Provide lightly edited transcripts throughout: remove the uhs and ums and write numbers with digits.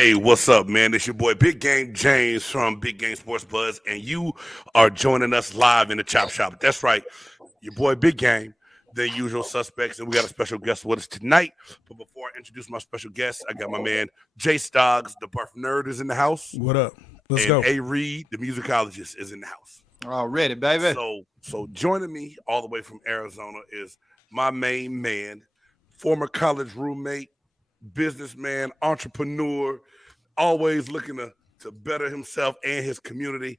Hey, what's up, man? It's your boy Big Game James from Big Game Sports Buzz, and you are joining us live in the Chop Shop. That's right, your boy Big Game, the usual suspects, and we got a special guest with us tonight. But before I introduce my special guest, I got my man J-Stogs, the birth nerd, is in the house. What up? Let's and go. A. Reed, the musicologist, is in the house. Already, baby. So joining me all the way from Arizona is my main man, former college roommate, businessman, entrepreneur, always looking to better himself and his community.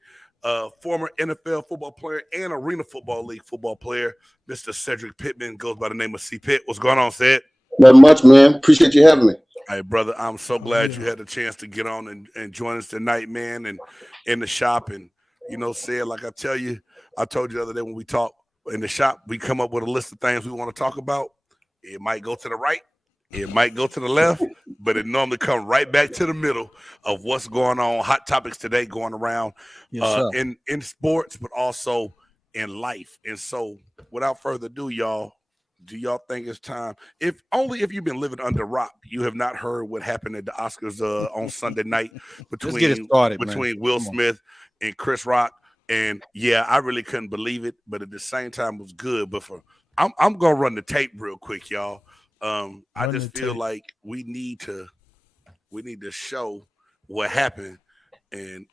Former NFL football player and Arena Football League football player, Mr. Cedric Pittman, goes by the name of C. Pitt. What's going on, Ced? Not much, man. Appreciate you having me. Hey, brother, I'm so glad you had the chance to get on and join us tonight, man, and in the shop. And, Ced, like I told you the other day when we talked in the shop, we come up with a list of things we want to talk about. It might go to the right. It might go to the left, but it normally comes right back to the middle of what's going on. Hot topics today going around in sports, but also in life. And so, without further ado, y'all, do y'all think it's time? If you've been living under a rock, you have not heard what happened at the Oscars on Sunday night between Will Smith and Chris Rock. And yeah, I really couldn't believe it, but at the same time, it was good. But I'm gonna run the tape real quick, y'all. I just feel like we need to show what happened and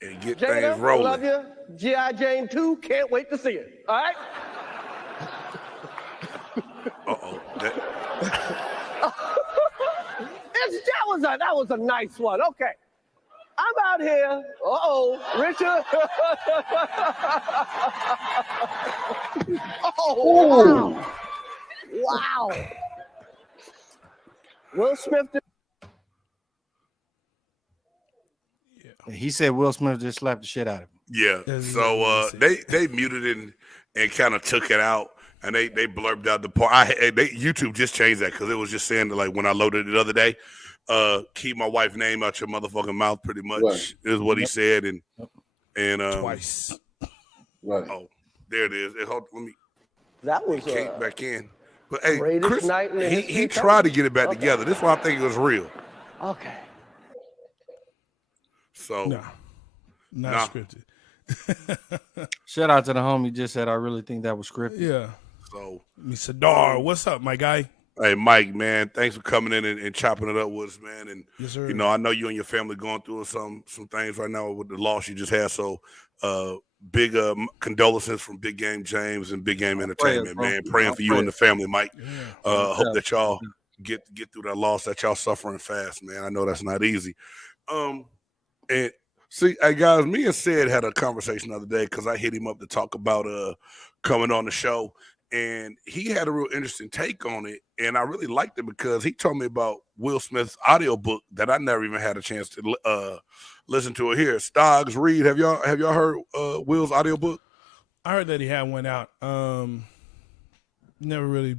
get Jada, things rolling. Love you. G.I. Jane 2, can't wait to see it. All right? Uh-oh. That was a nice one. Okay. I'm out here. Richard. Wow. Will Smith. He said Will Smith just slapped the shit out of him. Yeah. So they muted it and kind of took it out, and they blurbed out the part. YouTube just changed that because it was just saying that, like, when I loaded it the other day, keep my wife's name out your motherfucking mouth, pretty much is what he said, and Twice. Right. Oh, there it is. Let me. That was came back in. But hey, greatest Chris, night in history. he tried to get it back together. This is why I think it was real. Okay. So not scripted. Shout out to the homie just said I really think that was scripted. Yeah. So Sadar, what's up, my guy? Hey, Mike, man, thanks for coming in and chopping it up with us, man. And yes, sir. I know you and your family going through some things right now with the loss you just had. So big condolences from Big Game James and Big Game Entertainment, man. Praying for you and the family, Mike. Yeah. Hope that y'all get through that loss, that y'all suffering fast, man. I know that's not easy. And see, hey guys, me and Sid had a conversation the other day because I hit him up to talk about coming on the show, and he had a real interesting take on it, and I really liked it because he told me about Will Smith's audiobook that I never even had a chance to listen to it here. Stogs, Reed, have y'all heard Will's audiobook? I heard that he had one out. Never really,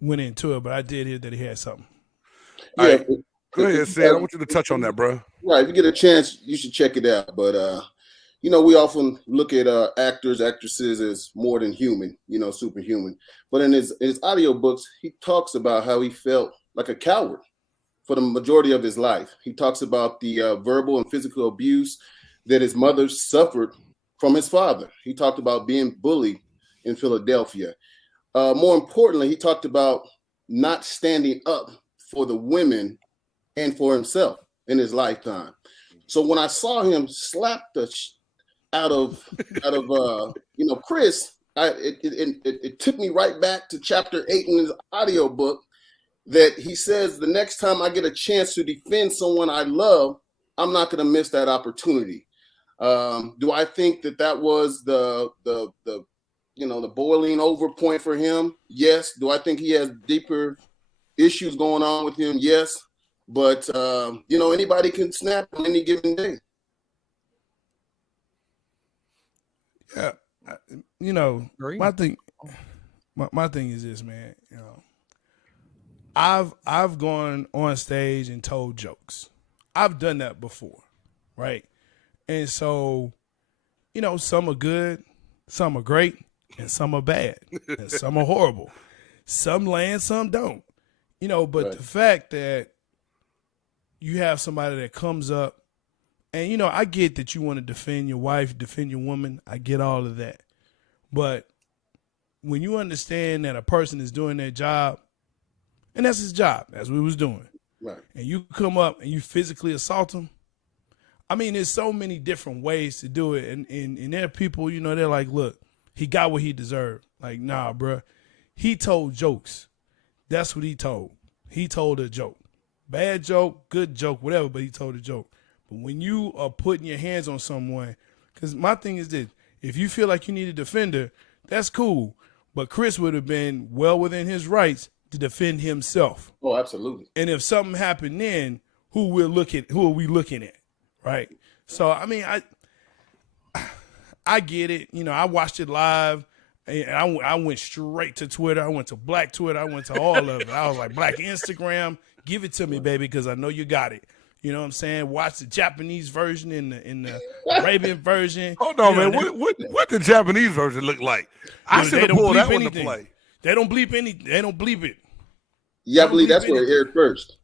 went into it, but I did hear that he had something. Yeah. Right. Go ahead, Sid. I want you to touch on that, bro. Right. If you get a chance, you should check it out. But we often look at actors, actresses as more than human, superhuman. But in his audiobooks, he talks about how he felt like a coward for the majority of his life. He talks about the verbal and physical abuse that his mother suffered from his father. He talked about being bullied in Philadelphia. More importantly, he talked about not standing up for the women and for himself in his lifetime. So when I saw him slap the out of Chris, it took me right back to chapter 8 in his audiobook that he says the next time I get a chance to defend someone I love, I'm not going to miss that opportunity. Do I think that was the boiling over point for him? Yes. Do I think he has deeper issues going on with him? Yes. But, anybody can snap on any given day. Yeah. My thing is this, man. I've gone on stage and told jokes. I've done that before, right? And so, some are good, some are great, and some are bad, and some are horrible. Some land, some don't. But the fact that, you have somebody that comes up, and, you know, I get that you want to defend your wife, defend your woman. I get all of that. But when you understand that a person is doing their job, and that's his job, that's what he was doing, Right. and you come up and you physically assault him, I mean, there's so many different ways to do it. And there are people, you know, they're like, look, he got what he deserved. Like, nah, bro. He told jokes. That's what he told. He told a joke. Bad joke, good joke, whatever, but he told a joke. But when you are putting your hands on someone, because my thing is this, if you feel like you need a defender, that's cool. But Chris would have been well within his rights to defend himself. Oh, absolutely. And if something happened then, who are we looking at? Right? So, I mean, I get it. You know, I watched it live, and I went straight to Twitter. I went to Black Twitter. I went to all of it. I was like, Black Instagram, give it to me, baby, because I know you got it. You know what I'm saying? Watch the Japanese version and the Arabian version. Hold on, you know, man. What the Japanese version look like? I should have pulled that one to play. They don't bleep They don't bleep it. Yeah, I believe that's where it aired first.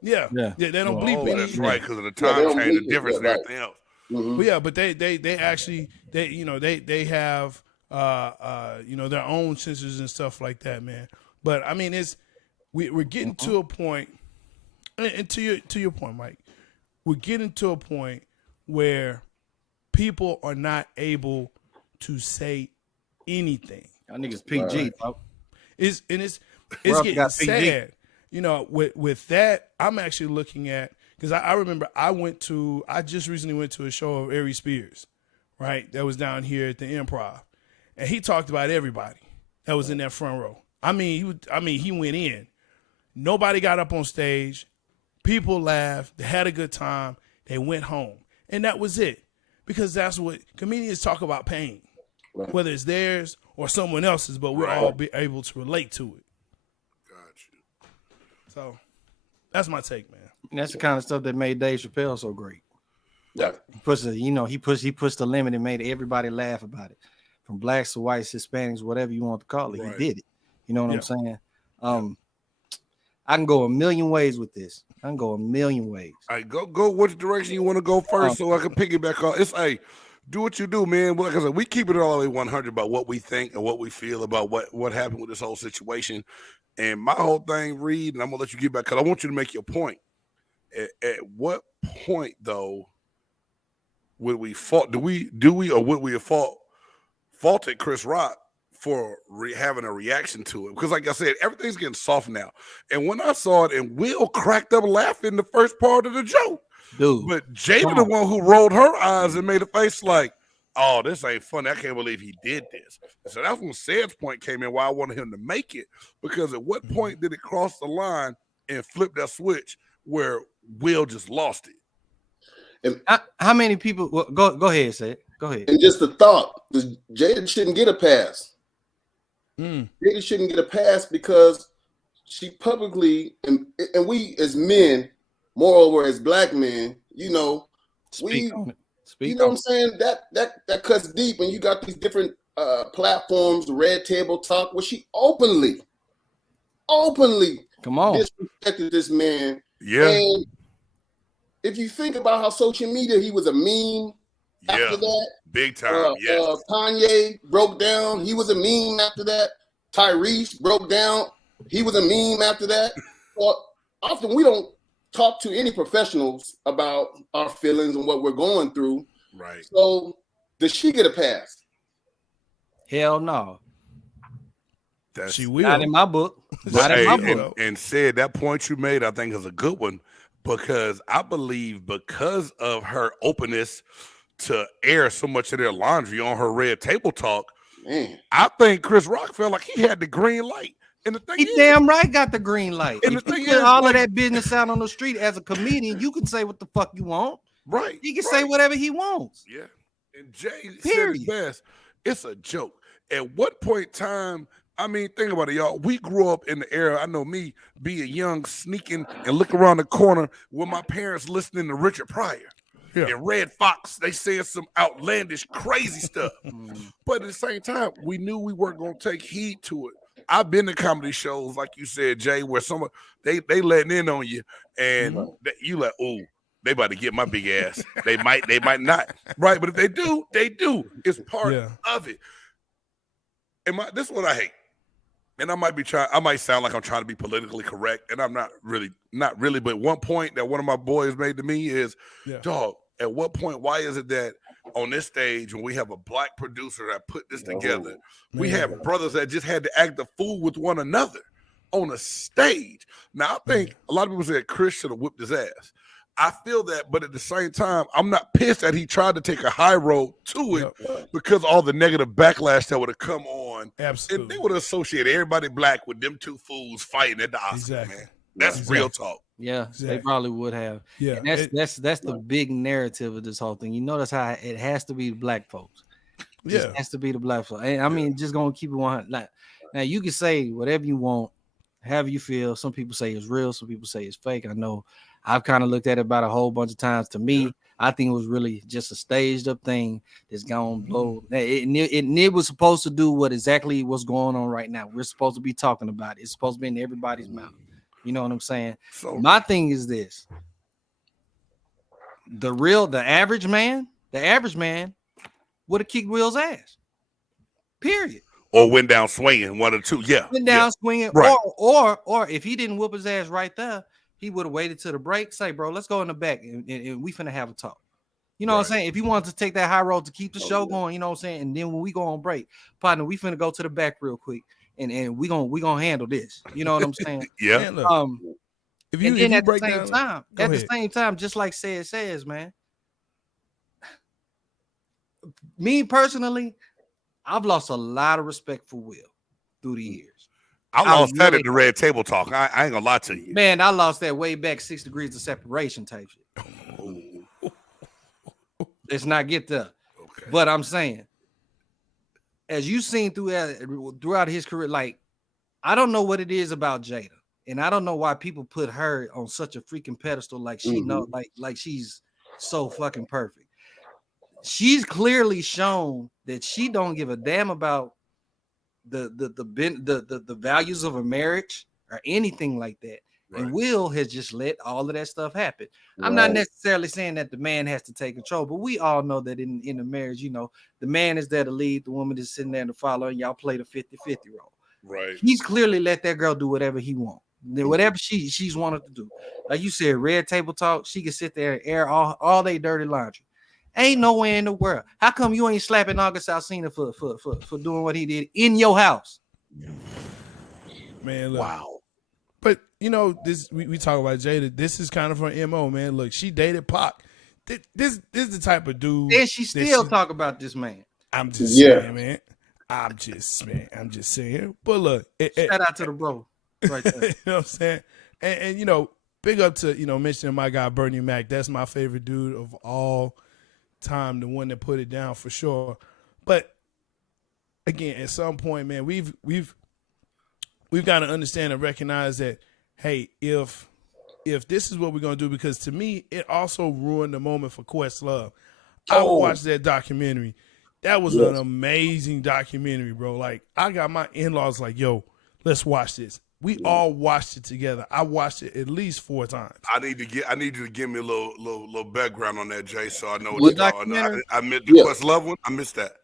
Yeah. They don't bleep anything. That's right, because of the time change, the difference, and everything else. Mm-hmm. Well, yeah, but they actually they have their own censors and stuff like that, man. But I mean, we're getting to a point, and to your point, Mike, we're getting to a point where people are not able to say anything. Y'all niggas PG, bro. It's getting sad. You know, with that, I'm actually looking at, because I remember I just recently went to a show of Aries Spears, right? That was down here at the Improv. And he talked about everybody that was in that front row. I mean, he went in. Nobody got up on stage. People laughed. They had a good time. They went home. And that was it. Because that's what comedians talk about, pain. Right. Whether it's theirs or someone else's, but we'll all be able to relate to it. Gotcha. So that's my take, man. And that's the kind of stuff that made Dave Chappelle so great. Yeah. He pushed the limit and made everybody laugh about it. From blacks to whites, Hispanics, whatever you want to call it. Right. He did it. You know what I'm saying? I can go a million ways with this. All right, go which direction you want to go first, so I can piggyback on. It's do what you do, man. Like I said, we keep it all the way 100 about what we think and what we feel about what happened with this whole situation. And my whole thing, Reed, and I'm gonna let you get back because I want you to make your point. At what point, though, would we fault? Do we or would we have faulted Chris Rock for having a reaction to it? Because, like I said, everything's getting soft now. And when I saw it, and Will cracked up laughing the first part of the joke, dude. But Jada, the one who rolled her eyes and made a face like, "Oh, this ain't funny. I can't believe he did this." So that's when Ced's point came in. Why I wanted him to make it, because at what point did it cross the line and flip that switch where Will just lost it? And how many people? Well, go ahead, say it. Go ahead. And just a thought: Jada shouldn't get a pass. Jada shouldn't get a pass because she publicly, and we as men, moreover as black men, you know, Speak on it. You know what I'm saying? That cuts deep, and you got these different platforms, Red Table Talk, where she openly disrespected this man. Yeah. And if you think about how social media, he was a meme after that. Big time. Kanye broke down. He was a meme after that. Tyrese broke down. He was a meme after that. Well, often we don't talk to any professionals about our feelings and what we're going through. Right. So does she get a pass? Hell no. She will. Not in my book. And said that point you made, I think, is a good one, because I believe because of her openness to air so much of their laundry on her Red Table Talk, Man. I think Chris Rock felt like he had the green light. And the thing He damn right got the green light. And if the you thing put is, all of that business out on the street as a comedian, you can say what the fuck you want. Right. He can say whatever he wants. Yeah. And Jay said it best. It's a joke. At what point in time, I mean, think about it, y'all. We grew up in the era, I know me, being young, sneaking and looking around the corner with my parents listening to Richard Pryor. Yeah. And Red Fox, they said some outlandish, crazy stuff. But at the same time, we knew we weren't going to take heed to it I've been to comedy shows, like you said, Jay, where someone they letting in on you, and you like, oh, they about to get my big ass. They might not, right? But if they do, they do. It's part of it. And this is what I hate. And I might sound like I'm trying to be politically correct, and I'm not really. But one point that one of my boys made to me is, dog, at what point, why is it that on this stage, when we have a black producer that put this together, we have brothers that just had to act the fool with one another on a stage? Now, I think a lot of people say Chris should have whipped his ass. I feel that, but at the same time, I'm not pissed that he tried to take a high road to it because all the negative backlash that would have come on. Absolutely. And they would have associated everybody black with them two fools fighting at the Oscars, man. That's real talk. Yeah, they probably would have. Yeah, and that's the big narrative of this whole thing. You notice how it has to be the black folks. It has to be the black folks. And I mean, just gonna keep it 100. Like, now you can say whatever you want, however you feel. Some people say it's real, some people say it's fake. I know I've kind of looked at it about a whole bunch of times. To me, I think it was really just a staged up thing that's gonna blow. It was supposed to do what exactly what's going on right now. We're supposed to be talking about it. It's supposed to be in everybody's mouth. You know what I'm saying? So my thing is this: the average man would have kicked Will's ass. Period. Or went down swinging, one or two. Yeah, went down swinging. Right. Or if he didn't whoop his ass right there, he would have waited till the break. Say, bro, let's go in the back and we finna have a talk. You know what I'm saying? If he wanted to take that high road to keep the show going, you know what I'm saying? And then when we go on break, partner, we finna go to the back real quick. And we gonna handle this. You know what I'm saying? Yeah. If you at break the same time, just like says, man. Me personally, I've lost a lot of respect for Will through the years. I lost that at the Red Table Talk. I ain't gonna lie to you. Man, I lost that way back 6 degrees of separation type shit. Let's not get there. Okay. But I'm saying, as you've seen throughout his career, like, I don't know what it is about Jada, and I don't know why people put her on such a freaking pedestal, like she like she's so fucking perfect. She's clearly shown that she don't give a damn about the values of a marriage or anything like that. Right. And Will has just let all of that stuff happen. Right. I'm not necessarily saying that the man has to take control, but we all know that in a marriage, you know, the man is there to lead, the woman is sitting there to follow, and y'all play the 50-50 role. Right. He's clearly let that girl do whatever he wants. Whatever she's wanted to do. Like you said, Red Table Talk, she can sit there and air all they dirty laundry. Ain't nowhere in the world. How come you ain't slapping August Alsina for doing what he did in your house? Man, look. Wow. But you know, this we talk about Jada. This is kind of her MO, man. Look, she dated Pac. This is the type of dude. And she still talk about this man. I'm just saying, man. I'm just saying. But look, shout out to the bro. Right there. You know what I'm saying? And you know, big up to, you know, mentioning my guy Bernie Mac. That's my favorite dude of all time, the one that put it down for sure. But again, at some point, man, we've got to understand and recognize that, hey, if this is what we're gonna do, because to me, it also ruined the moment for Questlove. I watched that documentary. That was an amazing documentary, bro. Like, I got my in-laws like, yo, let's watch this. We all watched it together. I watched it at least 4 times. I need you to give me a little background on that, Jay, so I know what you're talking about. I missed the Questlove one. I missed that.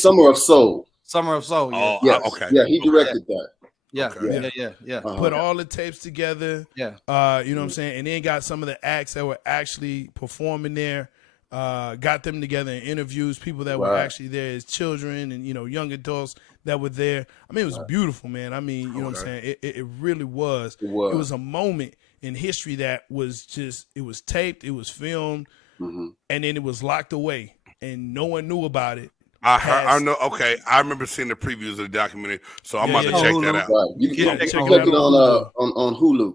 Summer of Soul. Summer of Soul. Yeah. Oh, yes. Okay. Yeah, he directed that. Yeah, okay. Yeah. Put all the tapes together. Yeah. You know what I'm saying? And then got some of the acts that were actually performing there. Got them together in interviews, people that were actually there as children and, you know, young adults that were there. I mean, it was beautiful, man. I mean, you know what I'm saying? It really was. It was a moment in history that was just, it was taped, it was filmed, and then it was locked away, and no one knew about it. I know. Okay, I remember seeing the previews of the documentary, so I'm about to check that out. Right. You can check it on Hulu. Okay,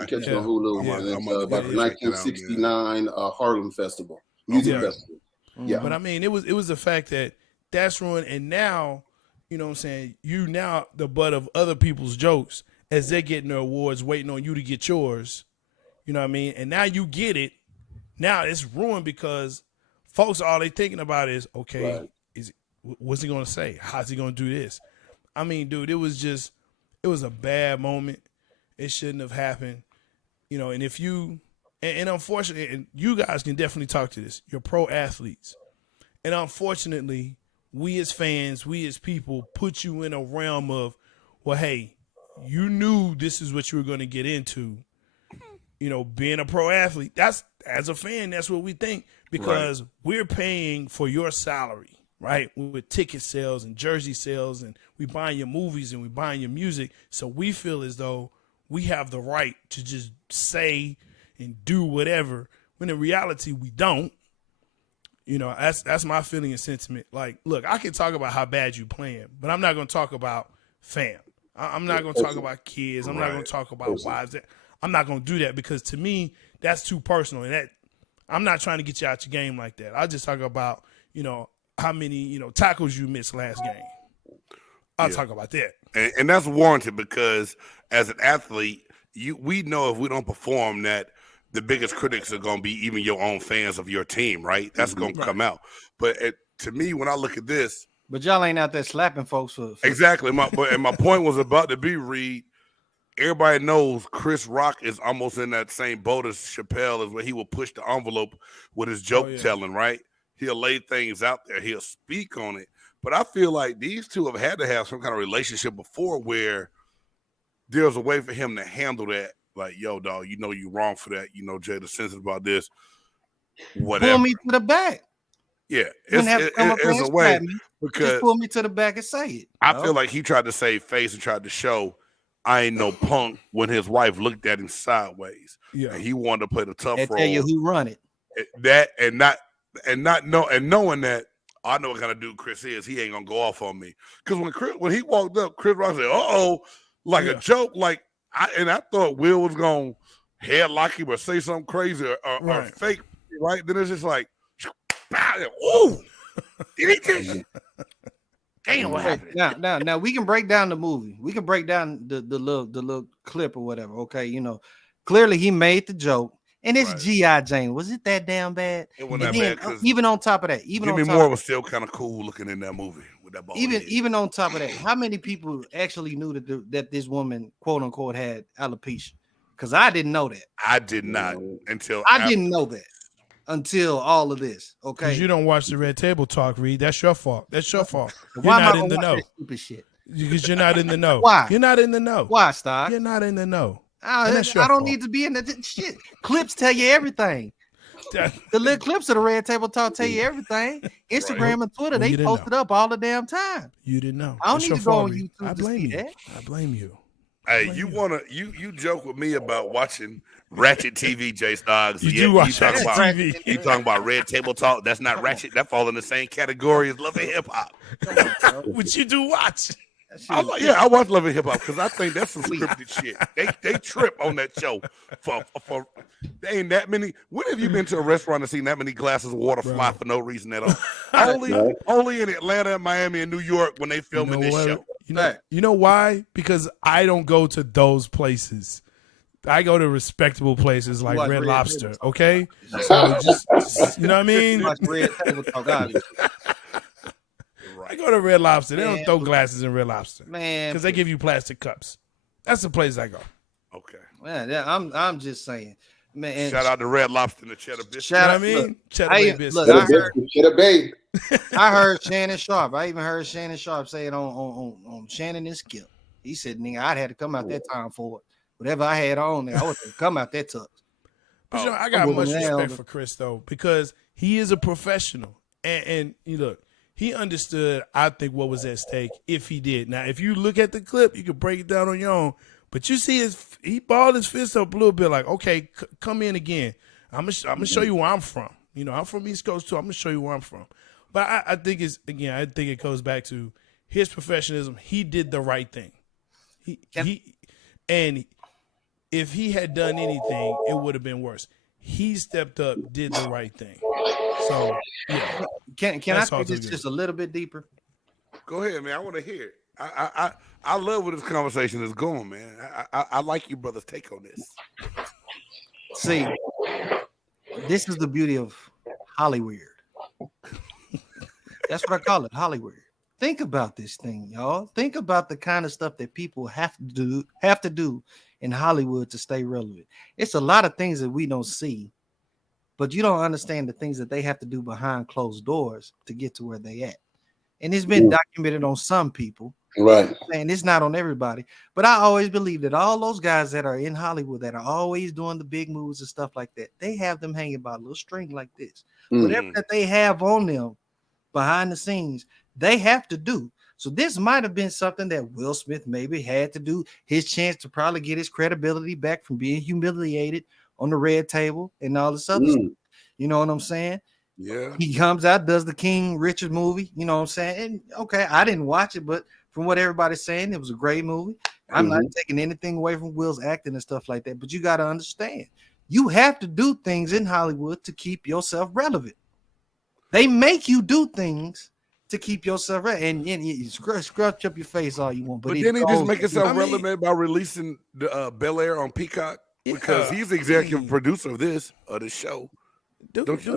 you can catch it on Hulu. It's about the 1969 Harlem Festival. Music festival. Yeah. But I mean, it was the fact that that's ruined, and now, you know what I'm saying, you now the butt of other people's jokes as they're getting their awards, waiting on you to get yours. You know what I mean? And now you get it. Now it's ruined because folks, all they thinking about is, okay, what's he gonna say? How's he gonna do this? I mean, dude, it was a bad moment. It shouldn't have happened. And if you, and unfortunately, and you guys can definitely talk to this, you're pro athletes. And unfortunately, we as fans, we as people put you in a realm of, well, hey, you knew this is what you were going to get into. Being a pro athlete, as a fan, that's what we think, because we're paying for your salary, right? With ticket sales and jersey sales, and we buying your movies and we buying your music. So we feel as though we have the right to just say and do whatever, when in reality we don't. That's my feeling and sentiment. Like, look, I can talk about how bad you playing, but I'm not going to talk about fam. I'm not going to talk about kids. I'm not going to talk about wives. I'm not going to do that, because to me, that's too personal. And I'm not trying to get you out your game like that. I'll just talk about, how many, tackles you missed last game. I'll talk about that. And that's warranted, because as an athlete, we know if we don't perform that the biggest critics are going to be even your own fans of your team, right? That's going to come out. But to me, when I look at this. But y'all ain't out there slapping folks for Exactly. My point was about to be, Reed, everybody knows Chris Rock is almost in that same boat as Chappelle, is where he will push the envelope with his joke telling, right? He'll lay things out there. He'll speak on it. But I feel like these two have had to have some kind of relationship before, where there's a way for him to handle that. Like, yo, dog, you're wrong for that. Jada's sensitive about this. Whatever. Pull me to the back. Yeah, it's a way, because just pull me to the back and say it. I feel like he tried to save face and tried to show I ain't no punk when his wife looked at him sideways. Yeah, and he wanted to play the tough role. Tell you who run it. Knowing that I know what kind of dude Chris is, he ain't gonna go off on me. Because when he walked up, Chris Rock said, like a joke, like I thought Will was gonna headlock him or say something crazy or fake, right? Then it's just like, ooh, did he just? Damn, what happened? Now we can break down the movie. We can break down the little clip or whatever. Okay, clearly he made the joke, and it's G.I. Jane. Was it that damn bad? It wasn't that bad. Even on top of that, Jimmy Moore was still kind of cool looking in that movie with that ball. Even on top of that, how many people actually knew that this woman, quote unquote, had alopecia? Because I didn't know that. I did not until I didn't know that until all of this. Okay, because you don't watch the Red Table Talk, Reed. That's your fault. That's your fault. You're Why not am I in the know. Stupid shit. Because you're not in the know. Why? You're not in the know. Why, Stock? You're not in the know. I don't need to be in the shit. Clips tell you everything. The little clips of the Red Table Talk tell you everything. Instagram and Twitter, they post it up all the damn time. You didn't know. I don't need to go on YouTube. I blame you. I blame you. Hey, you joke with me about watching Ratchet TV, J-Stogs. You watch TV. You talking about Red Table Talk? That's not Ratchet. That falls in the same category as Love and Hip Hop. Which you do watch. I watch Love and Hip Hop because I think that's some scripted shit. They trip on that show. For there ain't that many. When have you been to a restaurant and seen that many glasses of water fly for no reason at all? only in Atlanta, Miami, and New York when they filming this show. You know why? Because I don't go to those places. I go to respectable places like Red Lobster. Okay, so just you know what I mean. I go to Red Lobster. They don't throw glasses in Red Lobster, man, because they give you plastic cups. That's the place I go. Okay, man. I'm just saying, man. Shout out to Red Lobster and the Cheddar Biscuit. Cheddar Bay biscuit. Cheddar Bay. I heard Shannon Sharp. I even heard Shannon Sharp say it on Shannon and Skip. He said, "Nigga, I'd had to come out that time for it. Whatever I had on there, I would have come out that tux." But I got much respect for Chris though, because he is a professional, and you look. He understood, I think, what was at stake if he did. Now, if you look at the clip, you can break it down on your own. But you see, he balled his fist up a little bit like, okay, come in again. I'm gonna show you where I'm from. I'm from East Coast too. I'm going to show you where I'm from. But I think I think it goes back to his professionalism. He did the right thing. And if he had done anything, it would have been worse. He stepped up, did the right thing. So, yeah. Can I take this just a little bit deeper? Go ahead, man. I want to hear it. I love where this conversation is going, man. I like you brother's take on this. See, this is the beauty of Hollywood. That's what I call it, Hollywood. Think about this thing, y'all. Think about the kind of stuff that people have to do in Hollywood to stay relevant. It's a lot of things that we don't see, but you don't understand the things that they have to do behind closed doors to get to where they at. And it's been documented on some people. Right. And it's not on everybody. But I always believe that all those guys that are in Hollywood that are always doing the big moves and stuff like that, they have them hanging by a little string like this. Whatever that they have on them behind the scenes, they have to do. So this might have been something that Will Smith maybe had to do, his chance to probably get his credibility back from being humiliated on the red table and all this other stuff. You know what I'm saying? Yeah. He comes out, does the King Richard movie, you know what I'm saying? And okay, I didn't watch it, but from what everybody's saying, it was a great movie. I'm not taking anything away from Will's acting and stuff like that, but you got to understand, you have to do things in Hollywood to keep yourself relevant. They make you do things to keep yourself relevant, and you scratch up your face all you want. But then he just make himself relevant by releasing the Bel Air on Peacock because he's the executive producer of this show. But to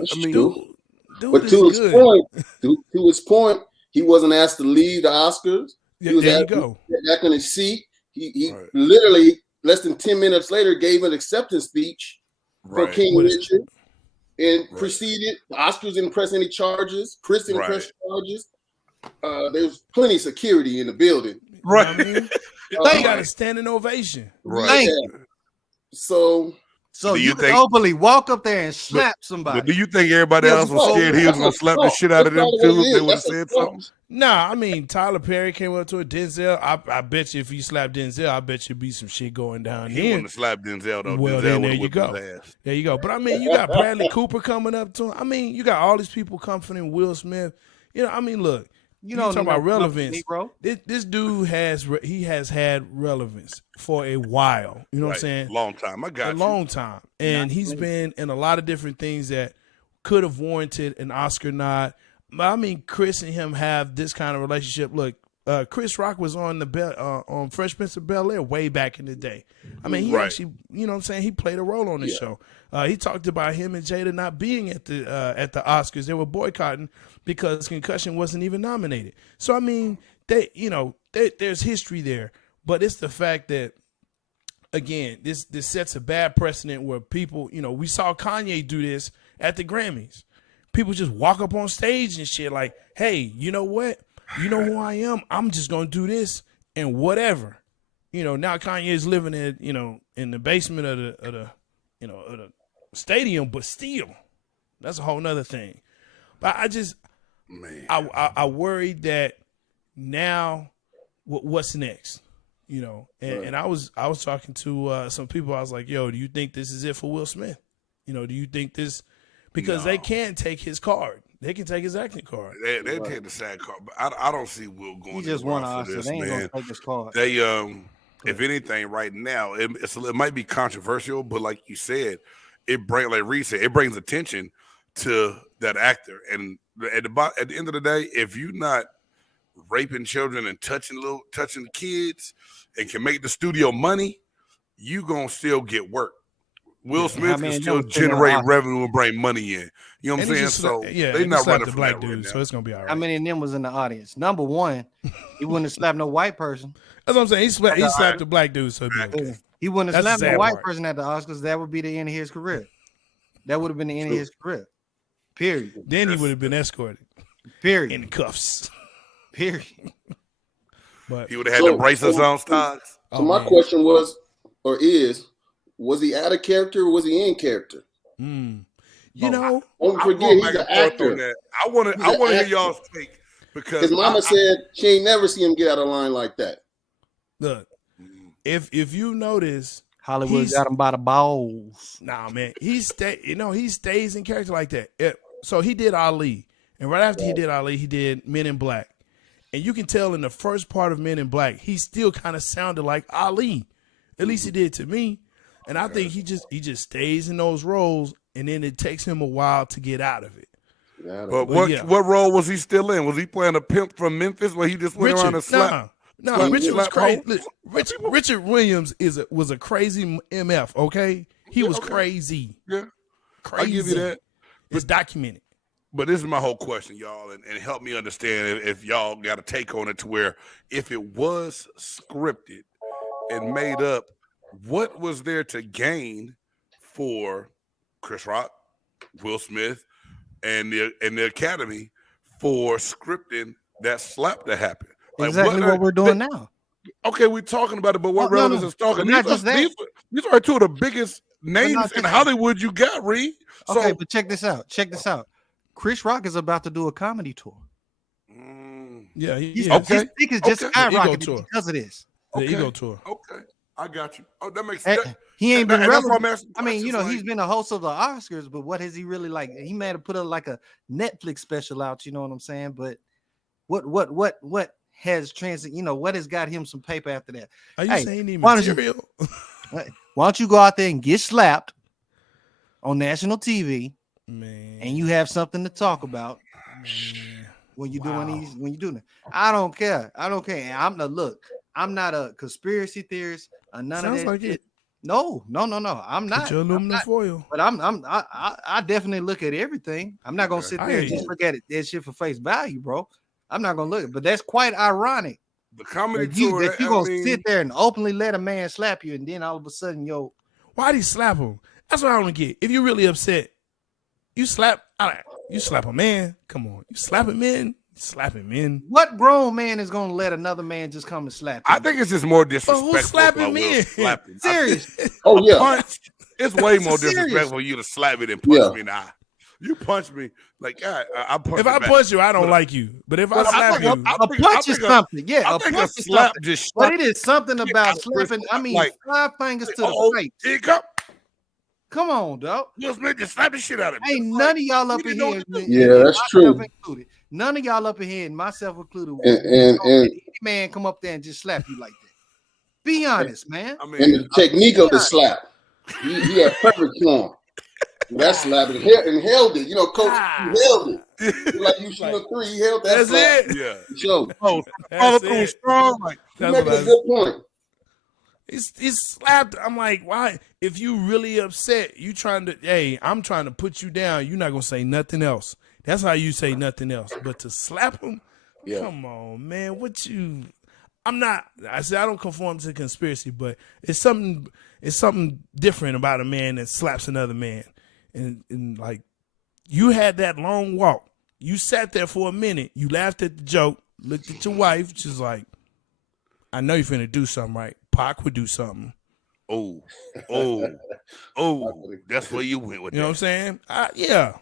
his point, he wasn't asked to leave the Oscars. He was asked to get back in his seat. He literally less than 10 minutes later gave an acceptance speech for King Richard and proceeded. The Oscars didn't press any charges. Chris didn't press charges. There's plenty of security in the building. Right. You know what I mean? They got a standing ovation. Right. So you can openly walk up there and slap somebody. Do you think everybody else was scared he was going to slap the shit out of them too if they would have said something? Nah, I mean, Tyler Perry came up to a Denzel. I bet you if you slap Denzel, I bet you be some shit going down here. He wouldn't have slapped Denzel, though. Well, Denzel there you go. There you go. But, I mean, you got Bradley Cooper coming up to him. I mean, you got all these people comforting Will Smith. You know, I mean, look. You know, talking about relevance. This dude has had relevance for a while. You know what I'm saying? Long time. I got a long time, and he's been in a lot of different things that could have warranted an Oscar nod. But I mean, Chris and him have this kind of relationship. Look, Chris Rock was on on Fresh Prince of Bel-Air way back in the day. I mean, he actually, you know what I'm saying, he played a role on this show. He talked about him and Jada not being at the Oscars. They were boycotting because Concussion wasn't even nominated. So I mean, there's history there, but it's the fact that, again, this sets a bad precedent where people, we saw Kanye do this at the Grammys. People just walk up on stage and shit like, hey, you know what? You know who I am? I'm just going to do this and whatever. Now Kanye's living in the basement of the stadium, but still, that's a whole nother thing. But I worried that now what's next? And I was talking to some people. I was like, yo, do you think this is it for Will Smith? Do you think this, because they can't take his card. They can take his acting card. They take the sad card, but I don't see Will going. He just won an Oscar. They ain't gonna take his card. They if anything, right now it might be controversial, but like you said, like Reed said, it brings attention to that actor. And at the end of the day, if you're not raping children and touching kids and can make the studio money, you gonna still get work. Will Smith can still generate revenue and bring money in. You know what I'm saying? So they're not running from black that dude, so it's gonna be all right. How many of them was in the audience? Number one, he wouldn't have slapped no white person. That's what I'm saying. He slapped the black dude, so okay. He wouldn't have slapped no white person at the Oscars. That would be the end of his career. That would have been the end of his career. Period. Then he would have been escorted. Period. In cuffs. Period. But he would have had the bracelets on, Stocks. So my question was he out of character or was he in character? Don't forget he's an actor. I want to hear y'all's take because his mama said she ain't never seen him get out of line like that. Look, if you notice, Hollywood got him by the balls. Nah, man, he stays in character like that. So he did Ali, and right after he did Ali, he did Men in Black, and you can tell in the first part of Men in Black, he still kind of sounded like Ali. At least he did to me. And I think he just stays in those roles, and then it takes him a while to get out of it. But what role was he still in? Was he playing a pimp from Memphis where he just went around and slapped? No, Richard was crazy. Richard Williams was a crazy MF, okay? He was crazy. Yeah. Crazy. I give you that. It's documented. But this is my whole question, y'all, and help me understand if y'all got a take on it to where if it was scripted and made up, what was there to gain for Chris Rock, Will Smith, and the Academy for scripting that slap to happen? Like, exactly what we're doing now. Okay, we're talking about it, but what relevance is talking? These are two of the biggest names in Hollywood you got, Reed. Okay, but check this out. Chris Rock is about to do a comedy tour. Yeah, his dick is just skyrocketing because of this. The ego tour. Okay, I got you. Oh, that makes sense. He ain't been relevant. I mean, he's been a host of the Oscars, but what has he really like? He may have put like a Netflix special out. You know what I'm saying? But what has what has got him some paper after that? Are you saying he material? Why don't you go out there and get slapped on national TV, man, and you have something to talk about, man, when you're doing it. I don't care. I'm not a conspiracy theorist or none Sounds of that. Like it. No. I'm not. Get your aluminum foil. But I definitely look at everything. I'm not gonna sit there and just look at it that shit for face value, bro. I'm not gonna look. But that's quite ironic. The comedy tour that you gonna sit there and openly let a man slap you, and then all of a sudden, why'd he slap him? That's what I don't get. If you're really upset, you slap a man. Come on, you slap a man. Slapping men. What grown man is gonna let another man just come and slap him? I think it's just more disrespectful. Who's slapping men? Serious? Oh yeah. It's way more disrespectful for you to slap me than punch me in the eye. You punch me like God. I punch. If I punch you, I don't like you. But if I slap you, a punch is something. Yeah, I think a slap just. But it is something about slapping. I mean, like, 5 fingers to the face. Here you come. Come on, dog. Will Smith just slap the shit out of me. Ain't none of y'all up in here. Yeah, that's true. None of y'all up in here, and myself included, and any man come up there and just slap you like that. Be honest, man. I mean, and the technique of the slap, he had perfect form. That slap and held it. Coach, he held it. Like you shoot a 3, he held that. That's slap. it. Yeah. So, follow through strong. Like, you make a good point. He's slapped. I'm like, why? If you really upset, I'm trying to put you down. You're not gonna say nothing else. That's how you say nothing else. But to slap him, come on, man. I said I don't conform to conspiracy, but it's something different about a man that slaps another man. And like, you had that long walk. You sat there for a minute. You laughed at the joke, looked at your wife, she's like, I know you're finna do something, right? Pac would do something. Oh, that's where you went with that. You know what I'm saying? Yeah.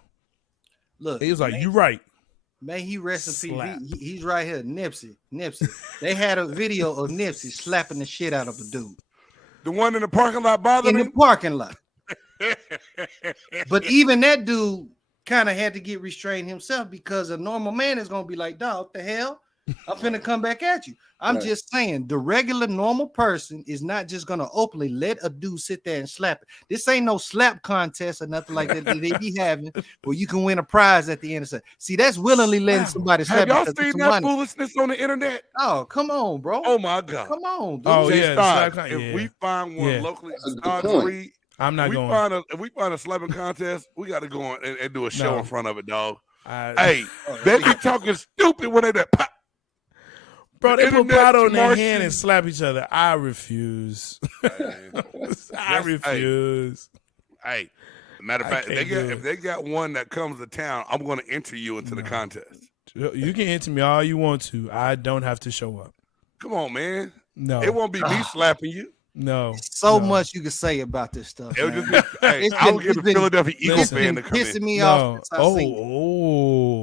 Look, he was like, "You right." May he rest in peace. He's right here, Nipsey. They had a video of Nipsey slapping the shit out of a dude. The one in the parking lot bothering him? In the parking lot. But even that dude kind of had to get restrained himself, because a normal man is gonna be like, "Dog, what the hell? I'm finna come back at you." I'm just saying, the regular normal person is not just gonna openly let a dude sit there and slap it. This ain't no slap contest or nothing like that they be having where you can win a prize at the end of it. See, that's willingly letting somebody slap. Have y'all seen that foolishness on the internet? Oh, come on, bro. Oh my God. Come on, dude. Oh, if we find one locally, I'm not going. If we find a slapping contest, we got to go on and do a show in front of it, dog. Hey, they be talking stupid when they pop. Bro, they put powder on their hand and slap each other. I refuse. I refuse. Hey, matter of fact, if they got one that comes to town, I'm going to enter you into the contest. You can enter me all you want to. I don't have to show up. Come on, man. No. It won't be me slapping you. No. So much you can say about this stuff. I will get a Philadelphia Eagles fan to come in. Pissing me off.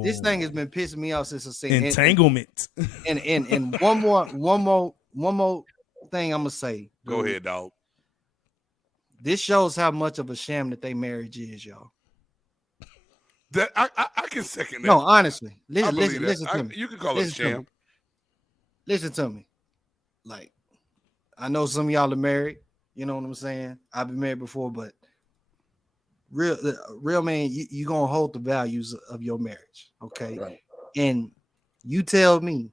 This thing has been pissing me off since I seen entanglement. And one more thing I'm gonna say. Go ahead, dog. This shows how much of a sham that they marriage is, y'all. That I can second that. No, honestly, listen to me. You can call it a sham. Listen to me. Like, I know some of y'all are married. You know what I'm saying? I've been married before, but real man, you gonna hold the values of your marriage, okay? Right. And you tell me,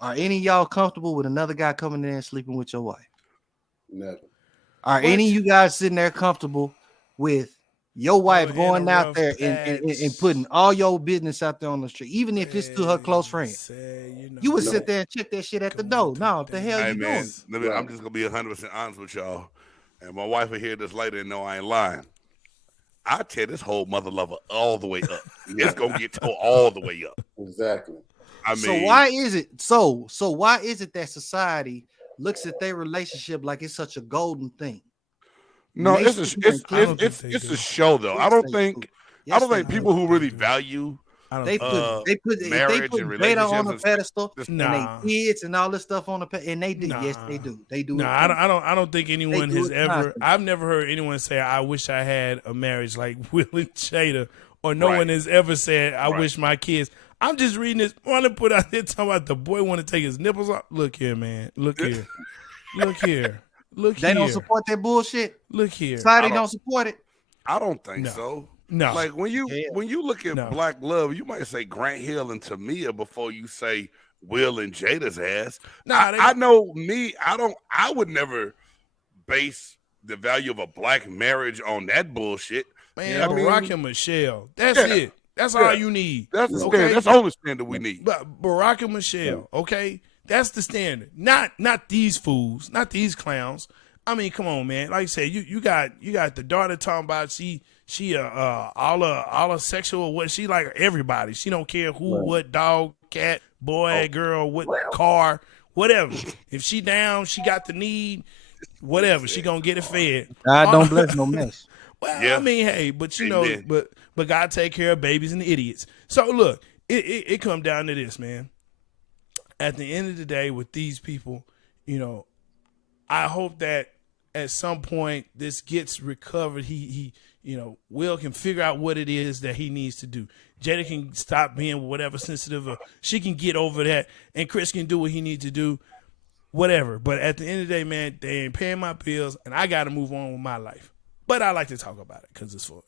are any of y'all comfortable with another guy coming in and sleeping with your wife? Never. Are any of you guys sitting there comfortable with your wife going out there and putting all your business out there on the street, even if it's to her close friend. You would sit there and check that shit at the door. No, what the hell you doing? I'm just gonna be 100% honest with y'all, and my wife will hear this later and know I ain't lying. I tear this whole mother lover all the way up. It's gonna get tore all the way up. Exactly. I mean, so why is it so why is it that society looks at their relationship like it's such a golden thing? No, it's a show though. I don't think people who really value they put data on the pedestal and they kids and all this stuff on the pedestal, and they do. Yes, they do. They do. No, I don't think anyone has ever. I've never heard anyone say, "I wish I had a marriage like Will and Jada," or no one has ever said, "I wish my kids." I'm just reading this. Want to put out there talking about the boy want to take his nipples off. Look here, man. Look here. Look here. Look here. They don't support that bullshit. Look here. Society don't support it. I don't think so. No. Like when you look at Black Love, you might say Grant Hill and Tamia before you say Will and Jada's ass. I know me. I would never base the value of a black marriage on that bullshit. Man, Barack and Michelle. That's it. That's all you need. That's the standard. That's the only standard we need. But Barack and Michelle, okay? That's the standard. Not these fools, not these clowns. I mean, come on, man. Like I said, you got the daughter talking about she all a sexual, what she like everybody. She don't care who, what, dog, cat, boy, girl, what car, whatever. If she down, she got the need, whatever. She gonna get it fed. God don't bless no mess. Well, I mean, hey, but you know, but God take care of babies and idiots. So look, it come down to this, man. At the end of the day, with these people, you know, I hope that at some point this gets recovered. He you know, Will can figure out what it is that he needs to do. Jada can stop being whatever sensitive. She can get over that, and Chris can do what he needs to do, whatever. But at the end of the day, man, they ain't paying my bills, and I got to move on with my life. But I like to talk about it because it's fun.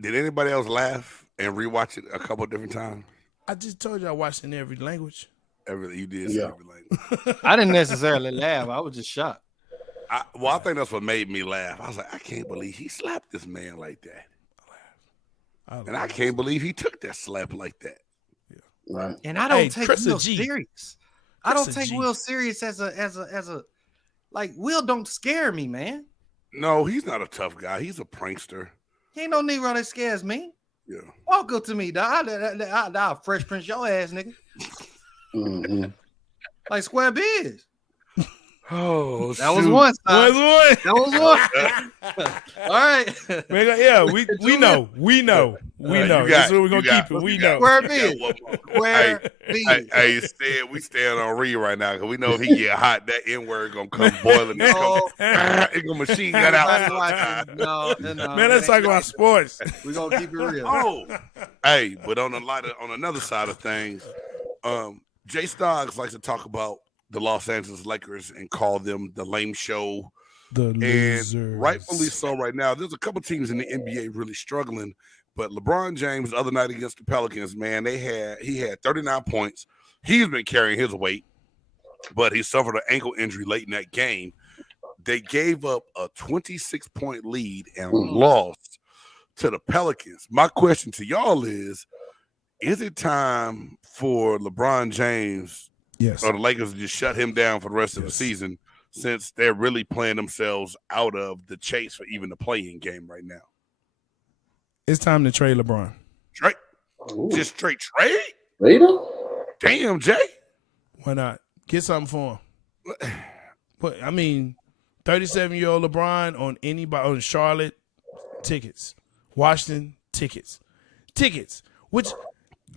Did anybody else laugh and rewatch it a couple of different times? I just told you I watched in every language. You did say every language. I didn't necessarily laugh. I was just shocked. I think that's what made me laugh. I was like, I can't believe he slapped this man like that. And I can't believe he took that slap like that. Yeah. Right. And I don't take Will serious. I don't take Will serious as a like Will don't scare me, man. No, he's not a tough guy. He's a prankster. He ain't no Negro that scares me. Yeah. Walk up to me, dog. I'll Fresh Prince your ass, nigga. Mm-hmm. Like Square Biz. Oh, that was one. That was one. All right. Yeah, we know. That's what we're gonna keep it. We know. Square Biz. Square Biz. Hey, we stand on Reed right now because we know if he get hot, that N word gonna come boiling. It's gonna machine gun out. No, man, let's talk about sports. We're gonna keep it real. Hey, but on another side of things, J-Stogs likes to talk about the Los Angeles Lakers and call them the lame show. The losers. And rightfully so right now. There's a couple teams in the NBA really struggling, but LeBron James the other night against the Pelicans, man, he had 39 points. He's been carrying his weight, but he suffered an ankle injury late in that game. They gave up a 26-point lead and lost to the Pelicans. My question to y'all is it time for LeBron James or the Lakers to just shut him down for the rest of the season, since they're really playing themselves out of the chase for even the play-in game right now? It's time to trade LeBron. Trade? Just straight trade? Trade him? Damn, Jay. Why not? Get something for him. But I mean, 37-year-old LeBron on Charlotte tickets, Washington tickets. Which,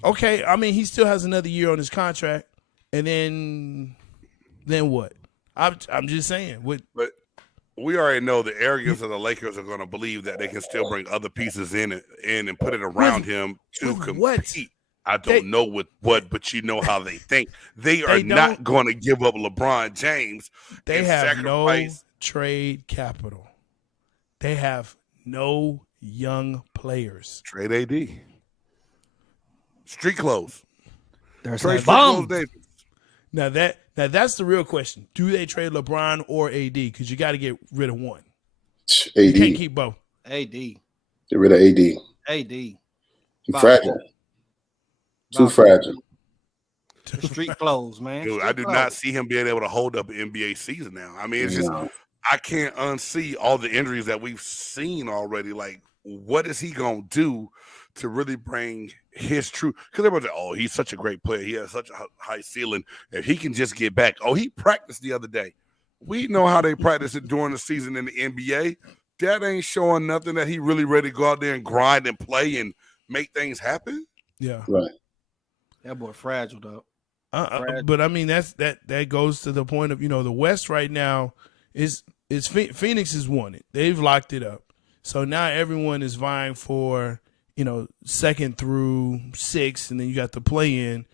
okay, I mean, he still has another year on his contract. And then what? I'm just saying. But we already know the arrogance of the Lakers are going to believe that they can still bring other pieces in and put it around him to compete. What? I don't know with what, but you know how they think. They are not going to give up LeBron James. They have no trade capital. They have no young players. Trade AD. Street clothes. There's trade clothes, Davis. Now that's the real question. Do they trade LeBron or AD? Because you got to get rid of one. You can't keep both. AD. Get rid of AD. AD. He's fragile. Too fragile. Street clothes, man. Dude, I do not see him being able to hold up an NBA season now. I mean, it's just I can't unsee all the injuries that we've seen already. Like, what is he gonna do to really bring his true? Because everyone's like, "Oh, he's such a great player. He has such a high ceiling. If he can just get back." Oh, he practiced the other day. We know how they practice it during the season in the NBA. That ain't showing nothing that he really ready to go out there and grind and play and make things happen. Yeah, right. That boy fragile though. But I mean, that goes to the point of, the West right now is Phoenix has won it. They've locked it up. So now everyone is vying for, 2nd through 6th, and then you got the play-in.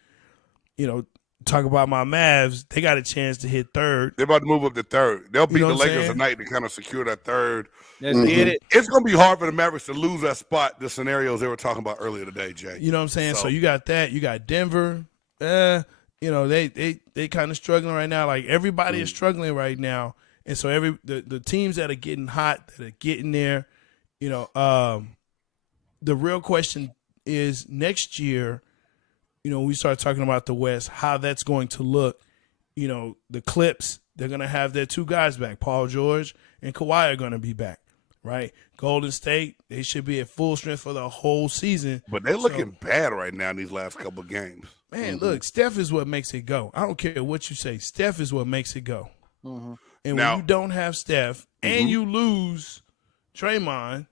Talk about my Mavs. They got a chance to hit 3rd. They're about to move up to 3rd. They'll beat the Lakers tonight to kind of secure that 3rd. Let's get it. It's going to be hard for the Mavericks to lose that spot, the scenarios they were talking about earlier today, Jay. You know what I'm saying? So you got that. You got Denver. They kind of struggling right now. Like, everybody is struggling right now. And so the teams that are getting hot, that are getting there, the real question is next year, we start talking about the West, how that's going to look. The Clips, they're going to have their 2 guys back. Paul George and Kawhi are going to be back, right? Golden State, they should be at full strength for the whole season. But they're looking bad right now in these last couple of games. Man, look, Steph is what makes it go. I don't care what you say. Steph is what makes it go. Mm-hmm. And when you don't have Steph and you lose Draymond,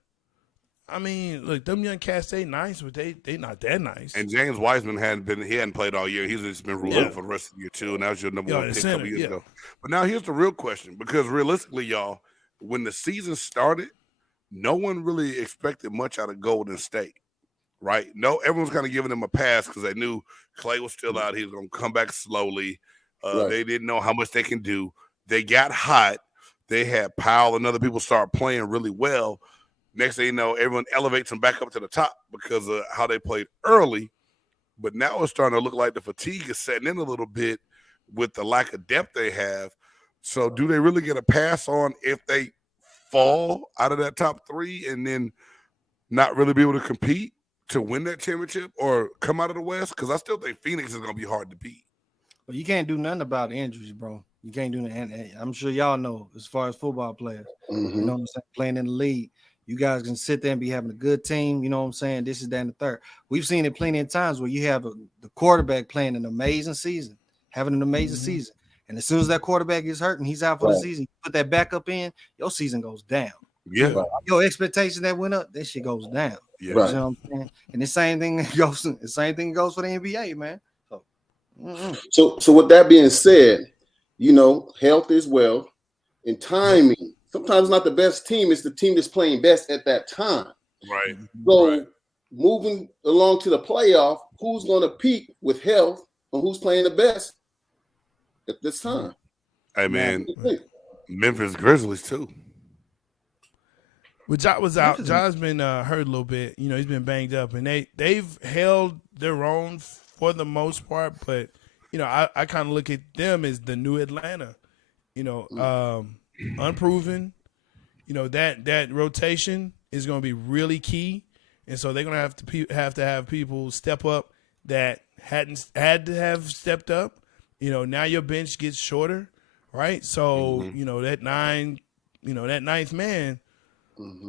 I mean, look, them young cats, they nice, but they not that nice. And James Wiseman hadn't played all year. He's just been ruled out for the rest of the year too, and that was your number 1 pick a couple years ago. But now here's the real question, because realistically, y'all, when the season started, no one really expected much out of Golden State, right? No, everyone's kind of giving them a pass because they knew Clay was still out. He was going to come back slowly. They didn't know how much they can do. They got hot. They had Powell and other people start playing really well. Next thing you know, everyone elevates them back up to the top because of how they played early. But now it's starting to look like the fatigue is setting in a little bit with the lack of depth they have. So do they really get a pass on if they fall out of that top 3 and then not really be able to compete to win that championship or come out of the West? Because I still think Phoenix is going to be hard to beat. Well, you can't do nothing about injuries, bro. You can't do nothing. And I'm sure y'all know, as far as football players, you know what I'm saying, playing in the league, you guys can sit there and be having a good team. You know what I'm saying? This is that and the third. We've seen it plenty of times where you have the quarterback playing an amazing season, having an amazing season. And as soon as that quarterback gets hurt and he's out for the season, you put that backup in, your season goes down. Yeah. Your expectation that went up, that shit goes down. Yeah. You know what I'm saying? And the same thing goes for the NBA, man. So with that being said, health is wealth and timing. Sometimes not the best team, it's the team that's playing best at that time. Right. So moving along to the playoff, who's going to peak with health and who's playing the best at this time? Hey, man, Memphis Grizzlies too. Well, Ja was out. Ja's been hurt a little bit. He's been banged up, and they've held their own for the most part. But I kind of look at them as the new Atlanta. Unproven. That rotation is going to be really key, and so they're going to have to have people step up that had to have stepped up. Now your bench gets shorter, right? So that ninth man.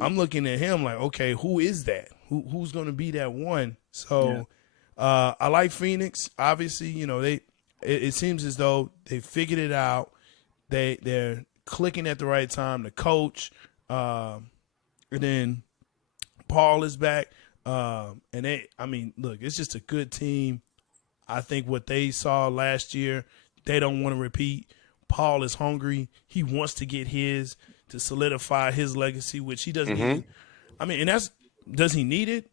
I'm looking at him like, okay, who is that? Who's going to be that one? So I like Phoenix. Obviously, it seems as though they figured it out. They're clicking at the right time. The coach, and then Paul is back. And look, it's just a good team. I think what they saw last year, they don't want to repeat. Paul is hungry. He wants to get his to solidify his legacy, which he doesn't need. Does he need it?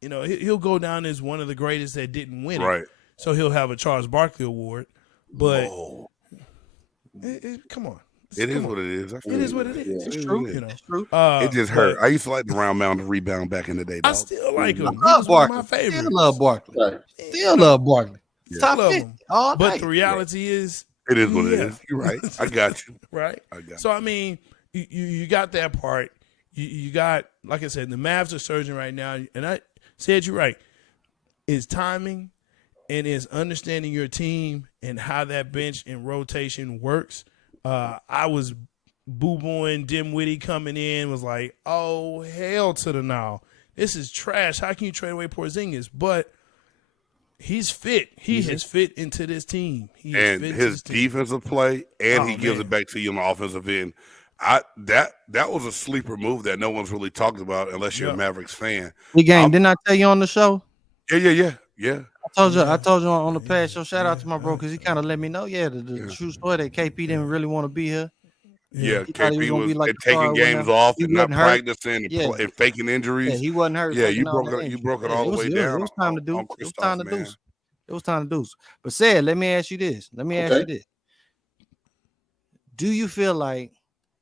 He'll go down as one of the greatest that didn't win it. So he'll have a Charles Barkley Award. But come on. It is what it is. It is what it is. It's true. It's true. It just hurt. I used to like the round mound to rebound back in the day. Dog. I still like him. I love Barkley. My favorite. Still love Barkley. Still love Barkley. Top 50 all night. But the reality is, it is what it is. You're right. I got you. Right. I got so, I mean, you got that part. You got, like I said, the Mavs are surging right now, and I said you're right. It's timing and it's understanding your team and how that bench and rotation works. I was boo-booing Dimwitty coming in, was like, oh, hell to the no. This is trash. How can you trade away Porzingis? But he's fit. He has fit into this team. And his defensive play, and he gives it back to you on the offensive end. That was a sleeper move that no one's really talked about unless you're a Mavericks fan. Didn't I tell you on the show? Yeah. I told you on the past show. Shout out to my bro because he kind of let me know. Yeah, the true story that KP didn't really want to be here. Yeah, KP was taking games off and not practicing and faking injuries. Yeah, he wasn't hurt. Yeah, you broke it all the way down. It was time to do. It was time to do. It was time to do. But said, let me ask you this. Do you feel like,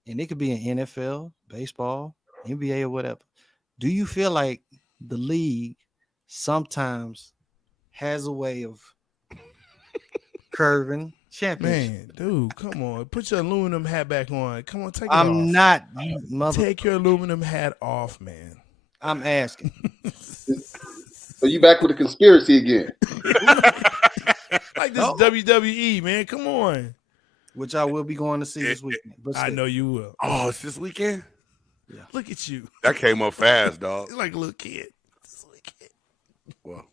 and it could be in NFL, baseball, NBA, or whatever, do you feel like the league sometimes has a way of curving championships? Man, dude, come on. Put your aluminum hat back on. Come on, take it off. Take your aluminum hat off, man. I'm asking. So you back with a conspiracy again? Like this WWE, man. Come on. Which I will be going to see this weekend. I know you will. Oh, it's this weekend? Yeah. Look at you. That came up fast, dog. You're like a little kid. Well,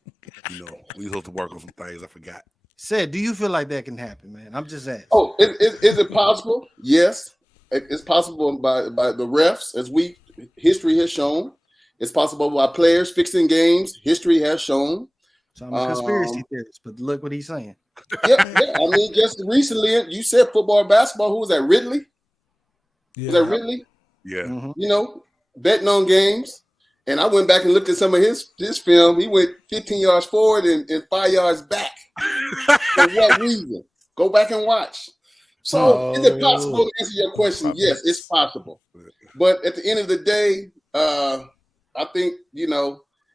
we supposed to work on some things. I forgot. Said, do you feel like that can happen, man? I'm just asking. Oh, is it possible? Yes. It's possible by the refs, as history has shown. It's possible by players fixing games. History has shown. So I'm a conspiracy theorist, but look what he's saying. Yeah. I mean, just recently, you said football, basketball. Who was that? Ridley? Yeah. Was that Ridley? Yeah. Mm-hmm. Betting on games. And I went back and looked at some of his film. He went 15 yards forward and 5 yards back. For what reason? Go back and watch. So is it possible to answer your question? Yes, it's possible. But at the end of the day, I think,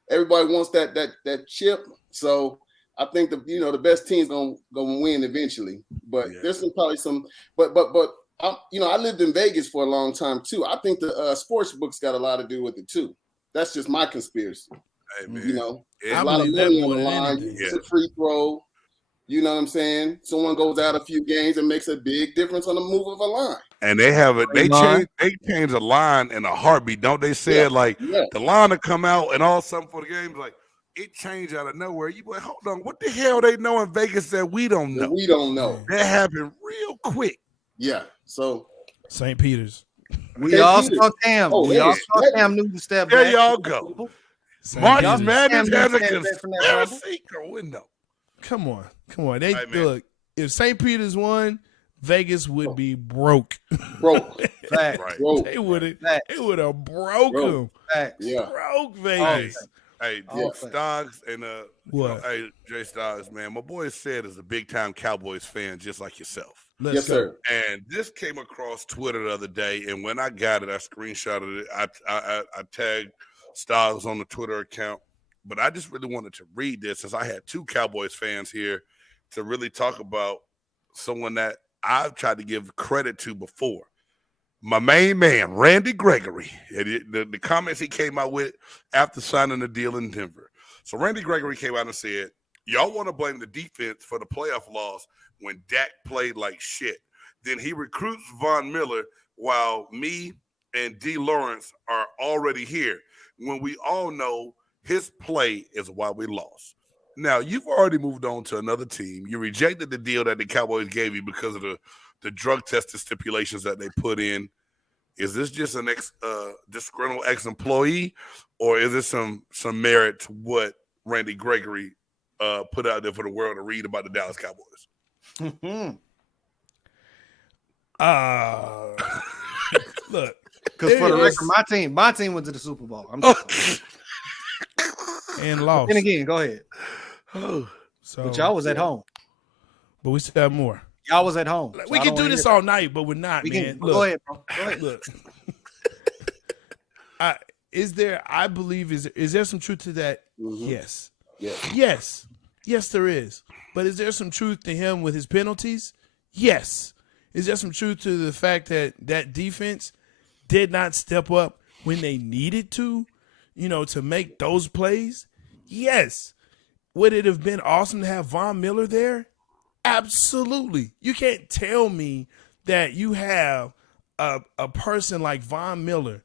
everybody wants that chip. So I think the best team's gonna win eventually. But there's probably some. But I lived in Vegas for a long time too. I think the sports books got a lot to do with it too. That's just my conspiracy. Hey, man. There's a lot of money on the line. It's a free throw. You know what I'm saying? Someone goes out a few games and makes a big difference on the move of a line. And they have it. They change a line in a heartbeat, don't they? Say the line to come out and all of a sudden for the game, like it changed out of nowhere. You like, hold on, what the hell they know in Vegas that we don't know? We don't know. That happened real quick. Yeah. So St. Peter's. We all saw Cam. We all saw Cam Newton step back. There y'all go. Marcus Madness has a conspiracy window. Come on. Look, if St. Peter's won, Vegas would be broke. Fact. Broke. They would have broke them. Yeah. Broke Vegas. Hey, J-Stogs and J-Stogs, man. My boy said is a big time Cowboys fan, just like yourself. Yes, sir. And this came across Twitter the other day, and when I got it, I screenshotted it. I tagged Stogs on the Twitter account, but I just really wanted to read this since I had two Cowboys fans here to really talk about someone that I've tried to give credit to before. My main man, Randy Gregory, the comments he came out with after signing the deal in Denver. So Randy Gregory came out and said, y'all want to blame the defense for the playoff loss when Dak played like shit. Then he recruits Von Miller while me and D. Lawrence are already here, when we all know his play is why we lost. Now, you've already moved on to another team. You rejected the deal that the Cowboys gave you because of the drug testing stipulations that they put in. Is this just an disgruntled ex-employee, or is this some merit to what Randy Gregory put out there for the world to read about the Dallas Cowboys? Look, because for the record, my team went to the Super Bowl. I'm just and lost. And again, go ahead. So, but y'all was at home. But we still have more. Y'all was at home. We can do this all night, but we're not, man. Look, go ahead, bro. Go ahead. Look. Is there some truth to that? Mm-hmm. Yes. Yeah. Yes, there is. But is there some truth to him with his penalties? Yes. Is there some truth to the fact that defense did not step up when they needed to, to make those plays? Yes. Would it have been awesome to have Von Miller there? Absolutely. You can't tell me that you have a person like Von Miller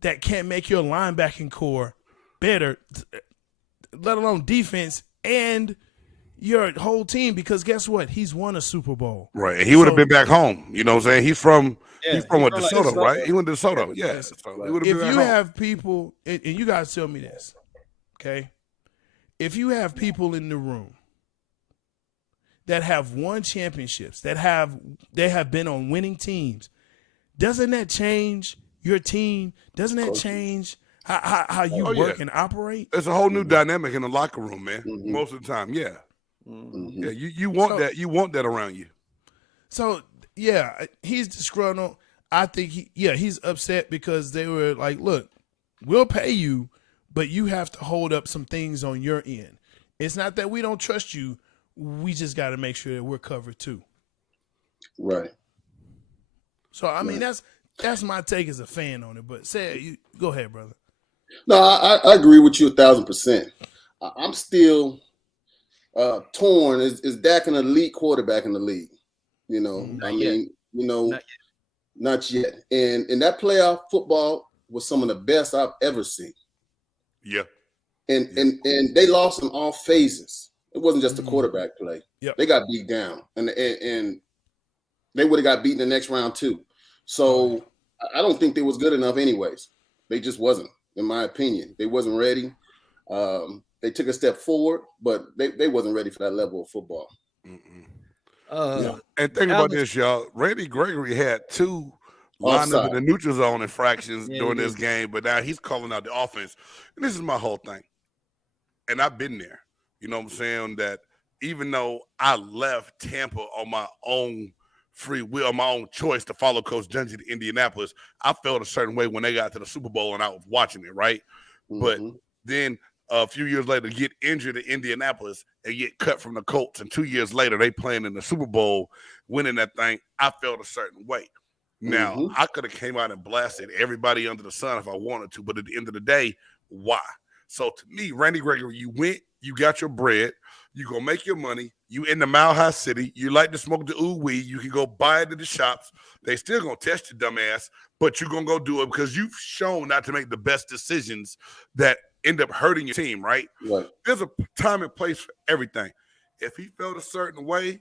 that can't make your linebacking core better, let alone defense and your whole team, because guess what? He's won a Super Bowl. Right. And he would have been back home. You know what I'm saying? He's from DeSoto, right? He went to DeSoto. Yeah. So he would have been if you home. have people, and you guys tell me this, okay? If you have people in the room that have won championships, they have been on winning teams, doesn't that change your team? Doesn't that change how you work and operate? There's a whole new dynamic in the locker room, man. Most of the time, yeah. Yeah, you want that. You want that around you. So yeah, he's disgruntled. I think he's upset because they were like, "Look, we'll pay you, but you have to hold up some things on your end. It's not that we don't trust you. We just got to make sure that we're covered too." Right. So I mean, that's my take as a fan on it. But you go ahead, brother. No, I agree with you 1,000%. I'm still torn. Is Dak an elite quarterback in the league? Not yet. And that playoff football was some of the best I've ever seen. Yeah. And they lost in all phases. It wasn't just a quarterback play. Yep. They got beat down, and they would have got beaten the next round too. So I don't think they was good enough anyways. They just wasn't, in my opinion. They wasn't ready. They took a step forward, but they wasn't ready for that level of football. And think about this, y'all. Randy Gregory had 2 lineups in the neutral zone infractions during this game, but now he's calling out the offense. And this is my whole thing. And I've been there. You know what I'm saying? That even though I left Tampa on my own free will, on my own choice to follow Coach Dungy to Indianapolis, I felt a certain way when they got to the Super Bowl and I was watching it, right? But then a few years later, get injured in Indianapolis and get cut from the Colts, and 2 years later, they playing in the Super Bowl, winning that thing, I felt a certain way. Now, I could have came out and blasted everybody under the sun if I wanted to, but at the end of the day, why? So to me, Randy Gregory, you went, you got your bread, you gonna make your money, you in the Mile High City, you like to smoke the weed, you can go buy it at the shops, they still gonna test your dumb ass, but you're gonna go do it because you've shown not to make the best decisions that end up hurting your team, right? There's a time and place for everything. If he felt a certain way,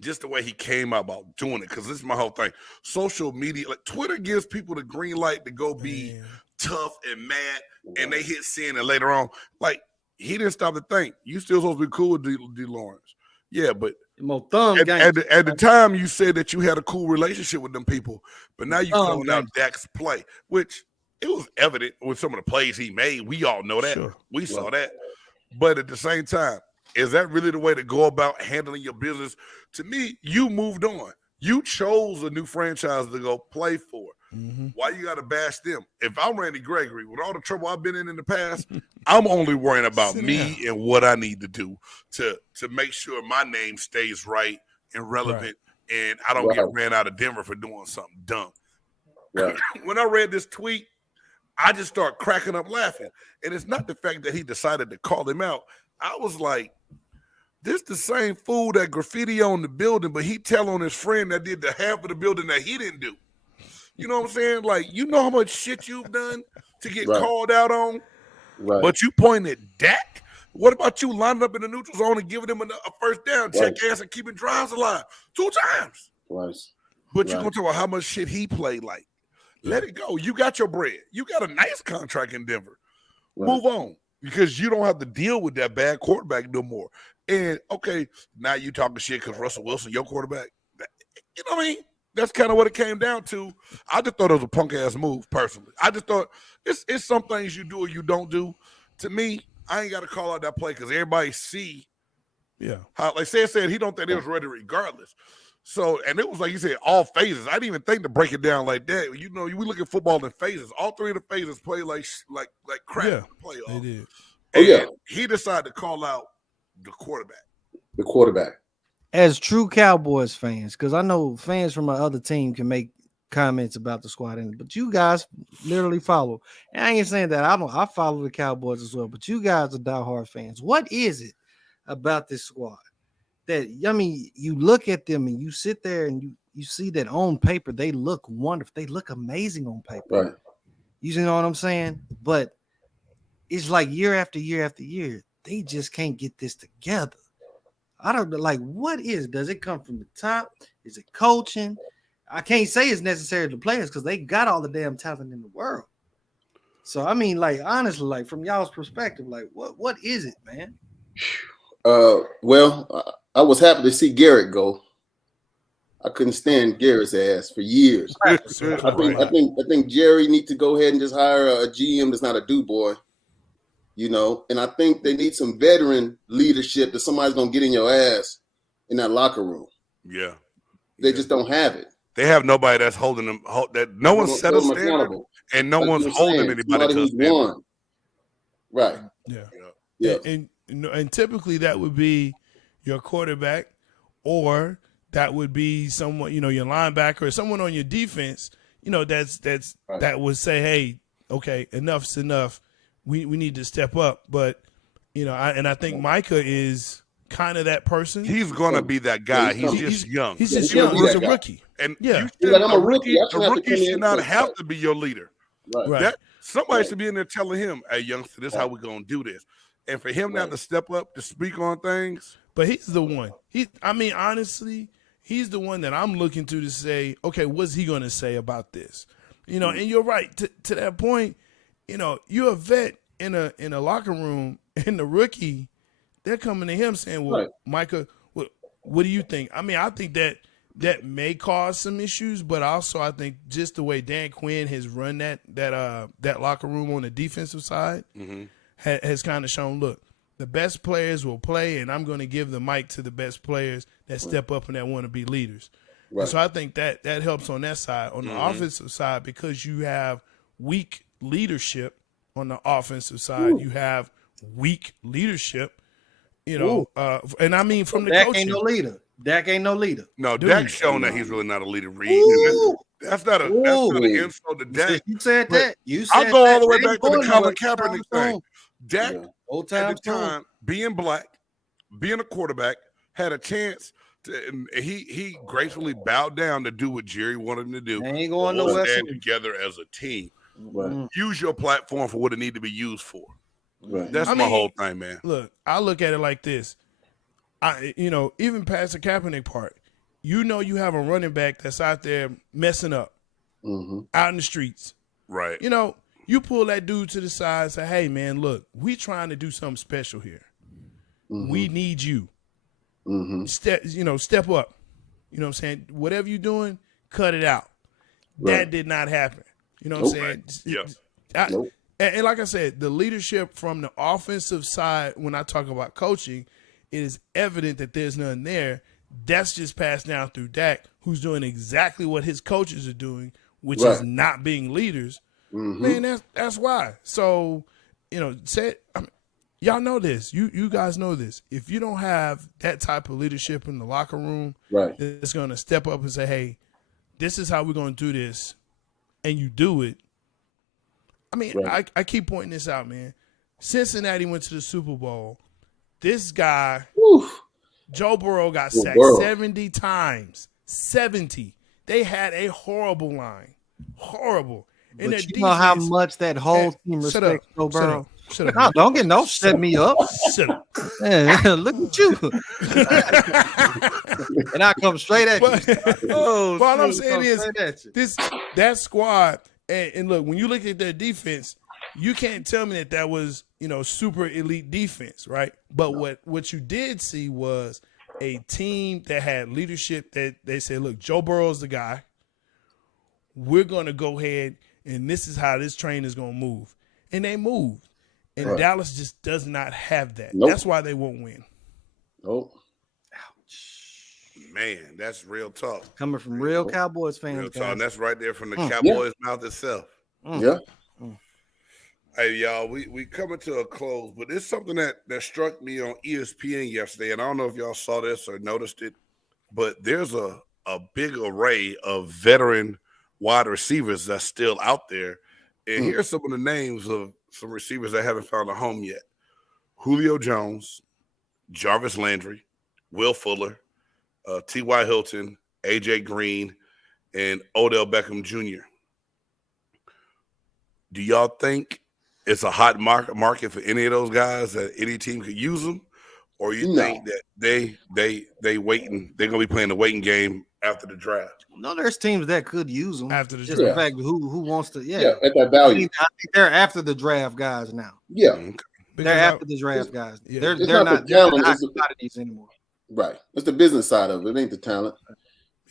just the way he came out about doing it, because this is my whole thing. Social media, like Twitter gives people the green light to go be tough and mad, and they hit sin, and later on, like, he didn't stop to think. You still supposed to be cool with D. Lawrence. Yeah, but at the time, you said that you had a cool relationship with them people, but now you calling out Dak's play, which it was evident with some of the plays he made. We all know that. Sure. We saw that. But at the same time, is that really the way to go about handling your business? To me, you moved on. You chose a new franchise to go play for. Why you got to bash them? If I'm Randy Gregory, with all the trouble I've been in the past, I'm only worrying about me and what I need to do to make sure my name stays right and relevant, and I don't get ran out of Denver for doing something dumb. When I read this tweet, I just start cracking up laughing. And it's not the fact that he decided to call him out. I was like, this the same fool that graffiti on the building, but he tell on his friend that did the half of the building that he didn't do. You know what I'm saying? Like, you know how much shit you've done to get called out on? But you pointing at Dak? What about you lining up in the neutral zone and giving him a first down, check ass, and keeping drives alive 2 times? But you're going to talk about how much shit he played like. Let it go. You got your bread. You got a nice contract in Denver. Move on, because you don't have to deal with that bad quarterback no more. And, okay, now you talking shit because Russell Wilson, your quarterback. You know what I mean? That's kind of what it came down to. I just thought it was a punk-ass move, personally. I just thought it's some things you do or you don't do. To me, I ain't got to call out that play because everybody see how, like said, he don't think it was ready regardless. So, and it was like you said, all phases. I didn't even think to break it down like that. You know, we look at football in phases. All 3 of the phases play like crap. Yeah, playoff. they did. And he decided to call out the quarterback. As true Cowboys fans, because I know fans from my other team can make comments about the squad, but you guys literally follow. And I ain't saying that I follow the Cowboys as well, but you guys are diehard fans. What is it about this squad that, I mean, you look at them and you sit there and you see that on paper they look wonderful, they look amazing on paper, right? You know what I'm saying? But it's like year after year after year, they just can't get this together. I don't know, like, what is? Does it come from the top? Is it coaching? I can't say it's necessary to players because they got all the damn talent in the world. So I mean, like, honestly, like from y'all's perspective, like what is it, man? Well, I was happy to see Garrett go. I couldn't stand Garrett's ass for years. I think Jerry needs to go ahead and just hire a GM that's not a do boy, you know. And I think they need some veteran leadership that somebody's gonna get in your ass in that locker room. Yeah, they just don't have it. They have nobody that's holding them. That no one's set a standard, and no one's holding anybody to a standard. Right. Yeah. And typically that would be your quarterback, or that would be someone, you know, your linebacker or someone on your defense, you know, that would say, hey, okay, enough's enough. We need to step up. But, you know, I think Micah is kind of that person. He's gonna be that guy. He's just young. He's just young. He's a rookie. And I'm a rookie. A rookie should not have to be your leader. Right. That somebody should be in there telling him, hey, youngster, this is how we're gonna do this. And for him not to step up to speak on things. But he's the one. Honestly, he's the one that I'm looking to say, okay, what's he gonna say about this? You know, and you're right. To that point, you know, you're a vet in a locker room, and the rookie, they're coming to him saying, well, Micah, what do you think? I mean, I think that may cause some issues, but also I think just the way Dan Quinn has run that locker room on the defensive side has kind of shown, look, the best players will play, and I'm going to give the mic to the best players that step up and that want to be leaders. Right. And so I think that helps on that side. On the offensive side, because you have weak leadership on the offensive side, you have weak leadership. You know, and I mean from the Dak coaching. Ain't no leader. Dak ain't no leader. No, Dak's shown that he's really not a leader. That's not an insult to Dak. You said that. I'll go all the way back to the Colin Kaepernick thing. Dak, at the time, being black, being a quarterback, had a chance to, and he gracefully bowed down to do what Jerry wanted him to do. They ain't going nowhere. Stand together as a team. Right. Use your platform for what it need to be used for. Right. That's my whole thing, man. Look, I look at it like this. Even past the Kaepernick part, you know, you have a running back that's out there messing up out in the streets. Right. You know, you pull that dude to the side and say, hey, man, look, we trying to do something special here. We need you. Step up. You know what I'm saying? Whatever you're doing, cut it out. Right. That did not happen. You know what I'm saying? Yeah. And like I said, the leadership from the offensive side, when I talk about coaching, it is evident that there's none there. That's just passed down through Dak, who's doing exactly what his coaches are doing, which is not being leaders. Man, that's why. So, you know, y'all know this. You guys know this. If you don't have that type of leadership in the locker room, it's going to step up and say, hey, this is how we're going to do this, and you do it. I mean, I keep pointing this out, man. Cincinnati went to the Super Bowl. This guy, Joe Burrow, got sacked 70 times. 70. They had a horrible line. Horrible. And but you know how much that whole team respects Joe Burrow. Shut up. Don't get set me up. Shut up. Look at you. And I come straight at you. What I'm saying is that squad. And look, when you look at their defense, you can't tell me that was, you know, super elite defense, right? But what you did see was a team that had leadership that they said, look, Joe Burrow's the guy. We're going to go ahead, and this is how this train is going to move. And they moved. And Dallas just does not have that. Nope. That's why they won't win. Nope. Man, that's real talk. Coming from real Cowboys fans. Real talk. And that's right there from the Cowboys' mouth itself. Yeah. Hey, y'all, we coming to a close, but it's something that struck me on ESPN yesterday, and I don't know if y'all saw this or noticed it, but there's a big array of veteran wide receivers that's still out there. And here's some of the names of some receivers that haven't found a home yet: Julio Jones, Jarvis Landry, Will Fuller, T.Y. Hilton, A.J. Green, and Odell Beckham Jr. Do y'all think it's a hot market for any of those guys that any team could use them? Or you think that they waiting, they're gonna be playing the waiting game after the draft? No, there's teams that could use them after the draft. Just the fact who wants to, at that value. I think they're after the draft guys now. Yeah, Okay. They're after the draft guys. Yeah. They're not not the commodities anymore. Right. It's the business side of it. It ain't the talent.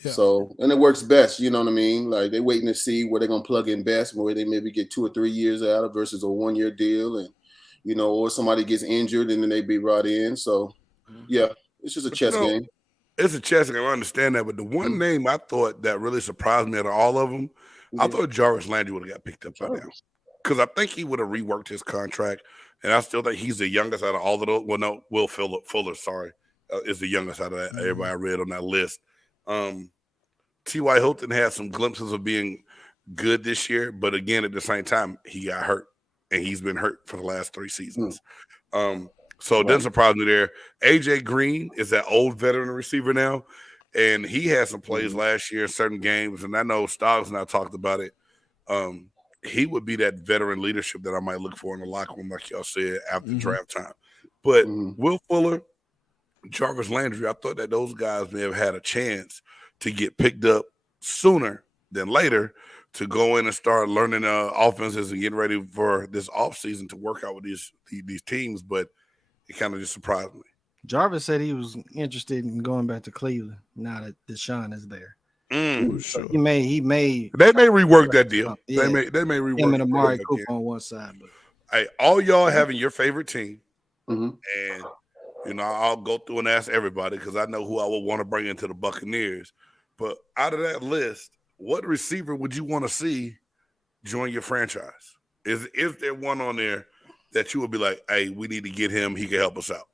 Yeah. So, and it works best, you know what I mean? Like they're waiting to see where they're going to plug in best, where they maybe get 2 or 3 years out of versus a 1-year deal. And, you know, or somebody gets injured and then they be brought in. So, yeah, it's just a chess game. It's a chess game. I understand that. But the one name I thought that really surprised me out of all of them, I thought Jarvis Landry would have got picked up by now. Because I think he would have reworked his contract. And I still think he's the youngest out of all of those. Well, no, Will Fuller, sorry, is the youngest out of that. Everybody I read on that list. T.Y. Hilton had some glimpses of being good this year, but again, at the same time, he got hurt, and he's been hurt for the last 3 seasons. So it doesn't surprise me there. A.J. Green is that old veteran receiver now, and he had some plays last year in certain games, and I know Stoggs and I talked about it. He would be that veteran leadership that I might look for in the locker room, like y'all said, after draft time. But Will Fuller, Jarvis Landry, I thought that those guys may have had a chance to get picked up sooner than later to go in and start learning offenses and getting ready for this offseason to work out with these teams. But it kind of just surprised me. Jarvis said he was interested in going back to Cleveland now that Deshaun is there. Sure. He may They may rework that deal. Yeah. They may rework him and Amari that Cooper deal. on one side. But Hey, all y'all having your favorite team, and I'll go through and ask everybody because I know who I would want to bring into the Buccaneers. But out of that list, what receiver would you want to see join your franchise? Is there one on there that you would be like, hey, we need to get him, he can help us out?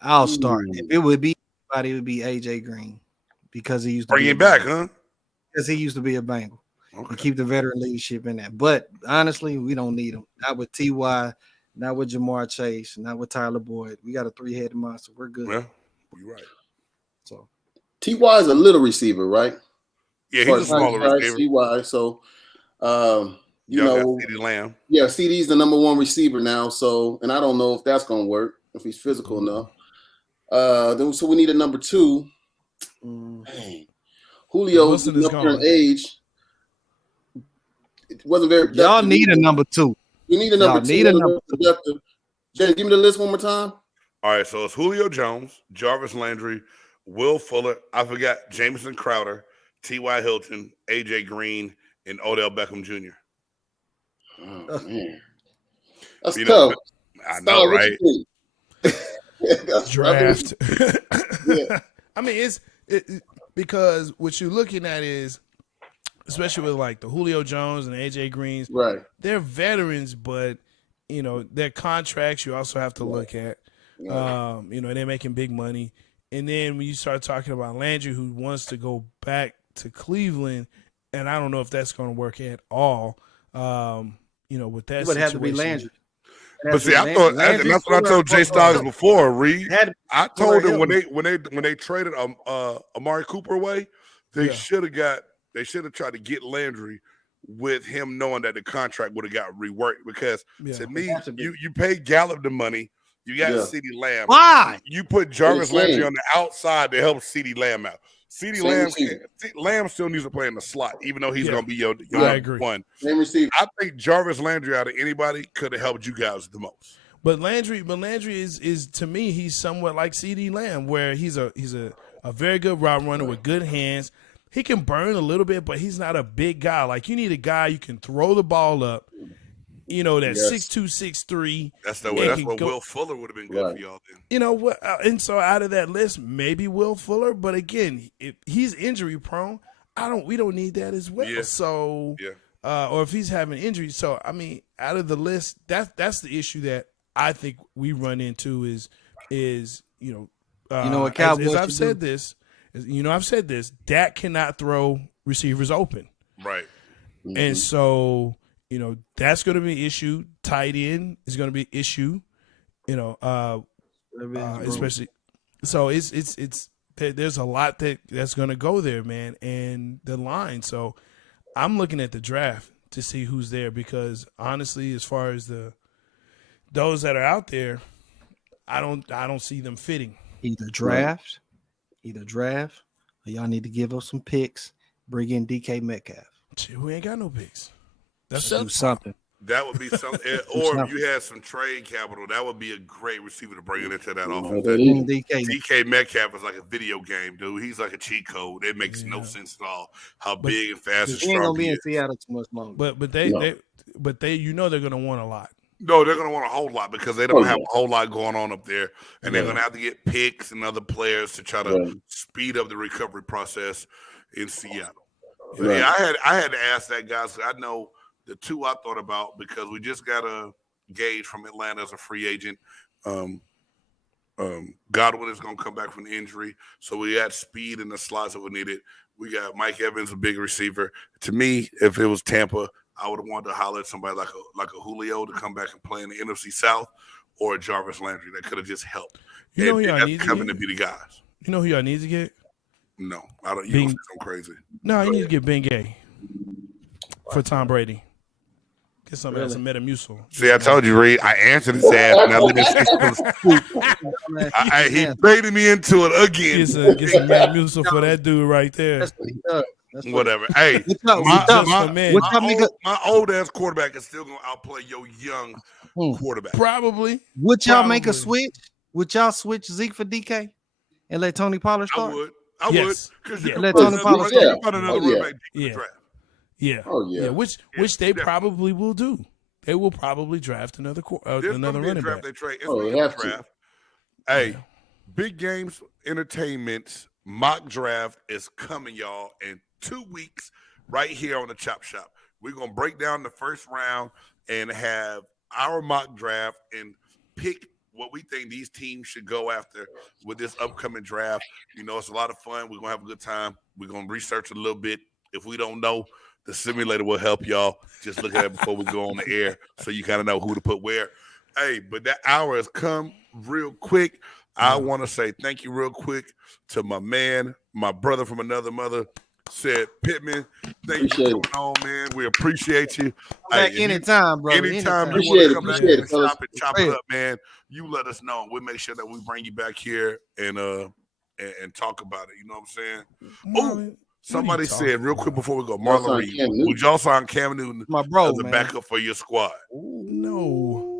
I'll start. If it would be anybody, it would be A.J. Green because he used to bring him back, huh? Because he used to be a Bengal. Okay. And keep the veteran leadership in that. But honestly, we don't need him. Not with T.Y., not with Jamar Chase, not with Tyler Boyd. We got a 3-headed monster. We're good. Yeah, you're right. So T.Y. is a little receiver, right? Yeah, he's a smaller receiver. T.Y. So, you know, CeeDee Lamb. Yeah, CeeDee's the number 1 receiver now. So, and I don't know if that's going to work, if he's physical enough. So we need a number 2. Julio's up there in age. It wasn't very productive. Y'all need a number 2. You need a number 2. Jay, give me the list one more time. All right, so it's Julio Jones, Jarvis Landry, Will Fuller. I forgot Jamison Crowder, T.Y. Hilton, A.J. Green, and Odell Beckham Jr. Oh, man. That's You tough. know, I know, right? Draft. I mean, it's because what you're looking at is, especially with like the Julio Jones and AJ Greens, right? They're veterans, but you know their contracts you also have to look at. You know, they're making big money, and then when you start talking about Landry, who wants to go back to Cleveland, and I don't know if that's going to work at all. You know, with that, it would have to be Landry. But see, I thought, and that's what I told J-Stogs before, Reed. I told him when they traded Amari Cooper away, they should have tried to get Landry with him knowing that the contract would have got reworked because to me, you paid Gallup the money, you got CeeDee Lamb. Why? You put Jarvis Landry on the outside to help CeeDee Lamb out. Lamb still needs to play in the slot, even though he's going to be your one. I think Jarvis Landry out of anybody could have helped you guys the most. But Landry is to me, he's somewhat like CeeDee Lamb, where he's a very good route runner with good hands. He can burn a little bit, but he's not a big guy. Like you need a guy you can throw the ball up. You know, that 6'2", 6'3". That's what Will Fuller would have been good for y'all then. You know what? And so out of that list, maybe Will Fuller. But again, if he's injury prone, we don't need that as well. Yeah. So, or if he's having injuries. So, I mean, out of the list, that's the issue that I think we run into is you know what Cowboys as I've said this, I've said this. Dak cannot throw receivers open. Right. Mm-hmm. And so, that's going to be an issue. Tight end is going to be an issue, especially. So it's there's a lot that's going to go there, man, and the line. So I'm looking at the draft to see who's there because honestly, as far as those that are out there, I don't see them fitting. Either draft, or y'all need to give up some picks. Bring in DK Metcalf. We ain't got no picks. That's do something. That would be something. Or if you had some trade capital, that would be a great receiver to bring into that offense. DK Metcalf is like a video game, dude. He's like a cheat code. It makes no sense at all how big and fast and strong he ain't gonna be in is. Seattle too much longer. But they they're gonna want a lot. No, they're going to want a whole lot because they don't have a whole lot going on up there. And they're going to have to get picks and other players to try to speed up the recovery process in Seattle. Right. Yeah, I had to ask that, guys. I know the two I thought about because we just got a Gage from Atlanta as a free agent. Godwin is going to come back from the injury. So we had speed in the slots that we needed. We got Mike Evans, a big receiver. To me, if it was Tampa, I would have wanted to holler at somebody like a Julio to come back and play in the NFC South or a Jarvis Landry that could have just helped. You know who y'all need to be the guys. You know who y'all need to get? No, I don't. You don't think I'm crazy. No, you need to get Ben Gay for Tom Brady. Get some Metamucil. See, I told you, Reed. I answered his ass, and I let him he baited me into it again. Get some Metamucil for that dude right there. That's what he does. Whatever. Hey, my old ass quarterback is still gonna outplay your young quarterback. Probably. Would y'all make a switch? Would y'all switch Zeke for DK and let Tony Pollard start? I would. Because you let Tony Pollard start. Another running back in the draft. Yeah. Oh yeah. Which they probably will do. They will probably draft another running back. They trade. Draft. Hey, Big Games Entertainment's mock draft is coming, y'all, in 2 weeks right here on the Chop Shop. We're going to break down the first round and have our mock draft and pick what we think these teams should go after with this upcoming draft. It's a lot of fun. We're going to have a good time. We're going to research a little bit. If we don't know, the simulator will help y'all. Just look at it before we go on the air so you kind of know who to put where. Hey, but that hour has come real quick. I want to say thank you real quick to my man, my brother from another mother, Cedric Pittman. Thank you for coming on, man. We appreciate you. Back anytime, bro. Anytime you want to come back and chop it up, man, you let us know. We'll make sure that we bring you back here and talk about it. You know what I'm saying? Somebody said real quick before we go, Marlon Reed, would y'all sign Cam Newton as a backup for your squad? No.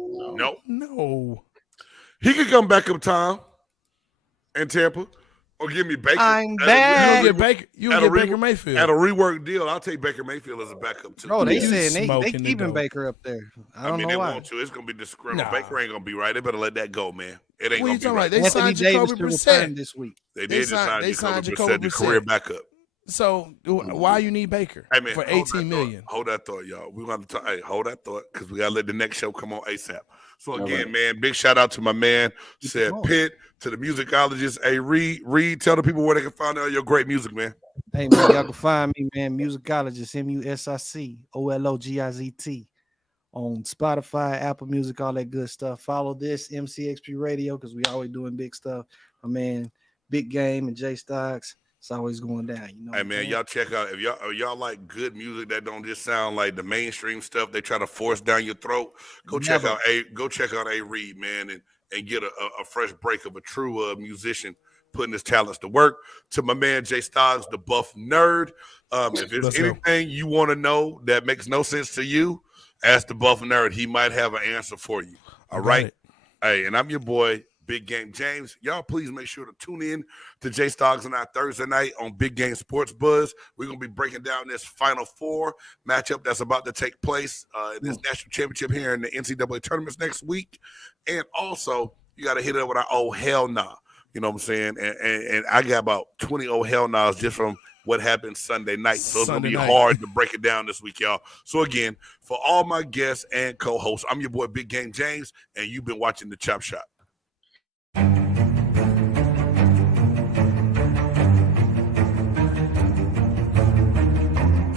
He could come back up Tom in Tampa or give me Baker. I'm back. You get Baker Mayfield. At a rework deal, I'll take Baker Mayfield as a backup too. Bro, they said they keeping Baker up there. I don't know why. They want to. It's going to be disgruntled. Baker ain't going to be right. They better let that go, man. It ain't going to be right. They signed Jacoby Brissett this week. They signed Jacoby Brissett, the career backup. So why you need Baker for $18 million? Hold that thought, y'all. We want to talk. Hey, hold that thought because we got to let the next show come on ASAP. So again, man, big shout out to my man, Cedric Pitt, to the musicologist. Hey, Reed, tell the people where they can find out your great music, man. Hey, man, y'all can find me, man, musicologist, MUSICOLOGIZT on Spotify, Apple Music, all that good stuff. Follow this MCXP Radio because we always doing big stuff. My man, Big Game and J-Stogs. It's always going down, Hey man, y'all check out if y'all like good music that don't just sound like the mainstream stuff they try to force down your throat. Check out A Reed, man, and get a fresh break of a true musician putting his talents to work. To my man J-Stogs, the buff nerd. If there's anything you want to know that makes no sense to you, ask the buff nerd. He might have an answer for you. All right. Hey, and I'm your boy, Big Game James. Y'all please make sure to tune in to J-Stogs and I Thursday night on Big Game Sports Buzz. We're going to be breaking down this Final Four matchup that's about to take place in this national championship here in the NCAA tournaments next week. And also, you got to hit it up with our oh hell nah. You know what I'm saying? And I got about 20 oh hell nahs just from what happened Sunday night. So it's going to be hard to break it down this week, y'all. So again, for all my guests and co-hosts, I'm your boy Big Game James, and you've been watching The Chop Shop.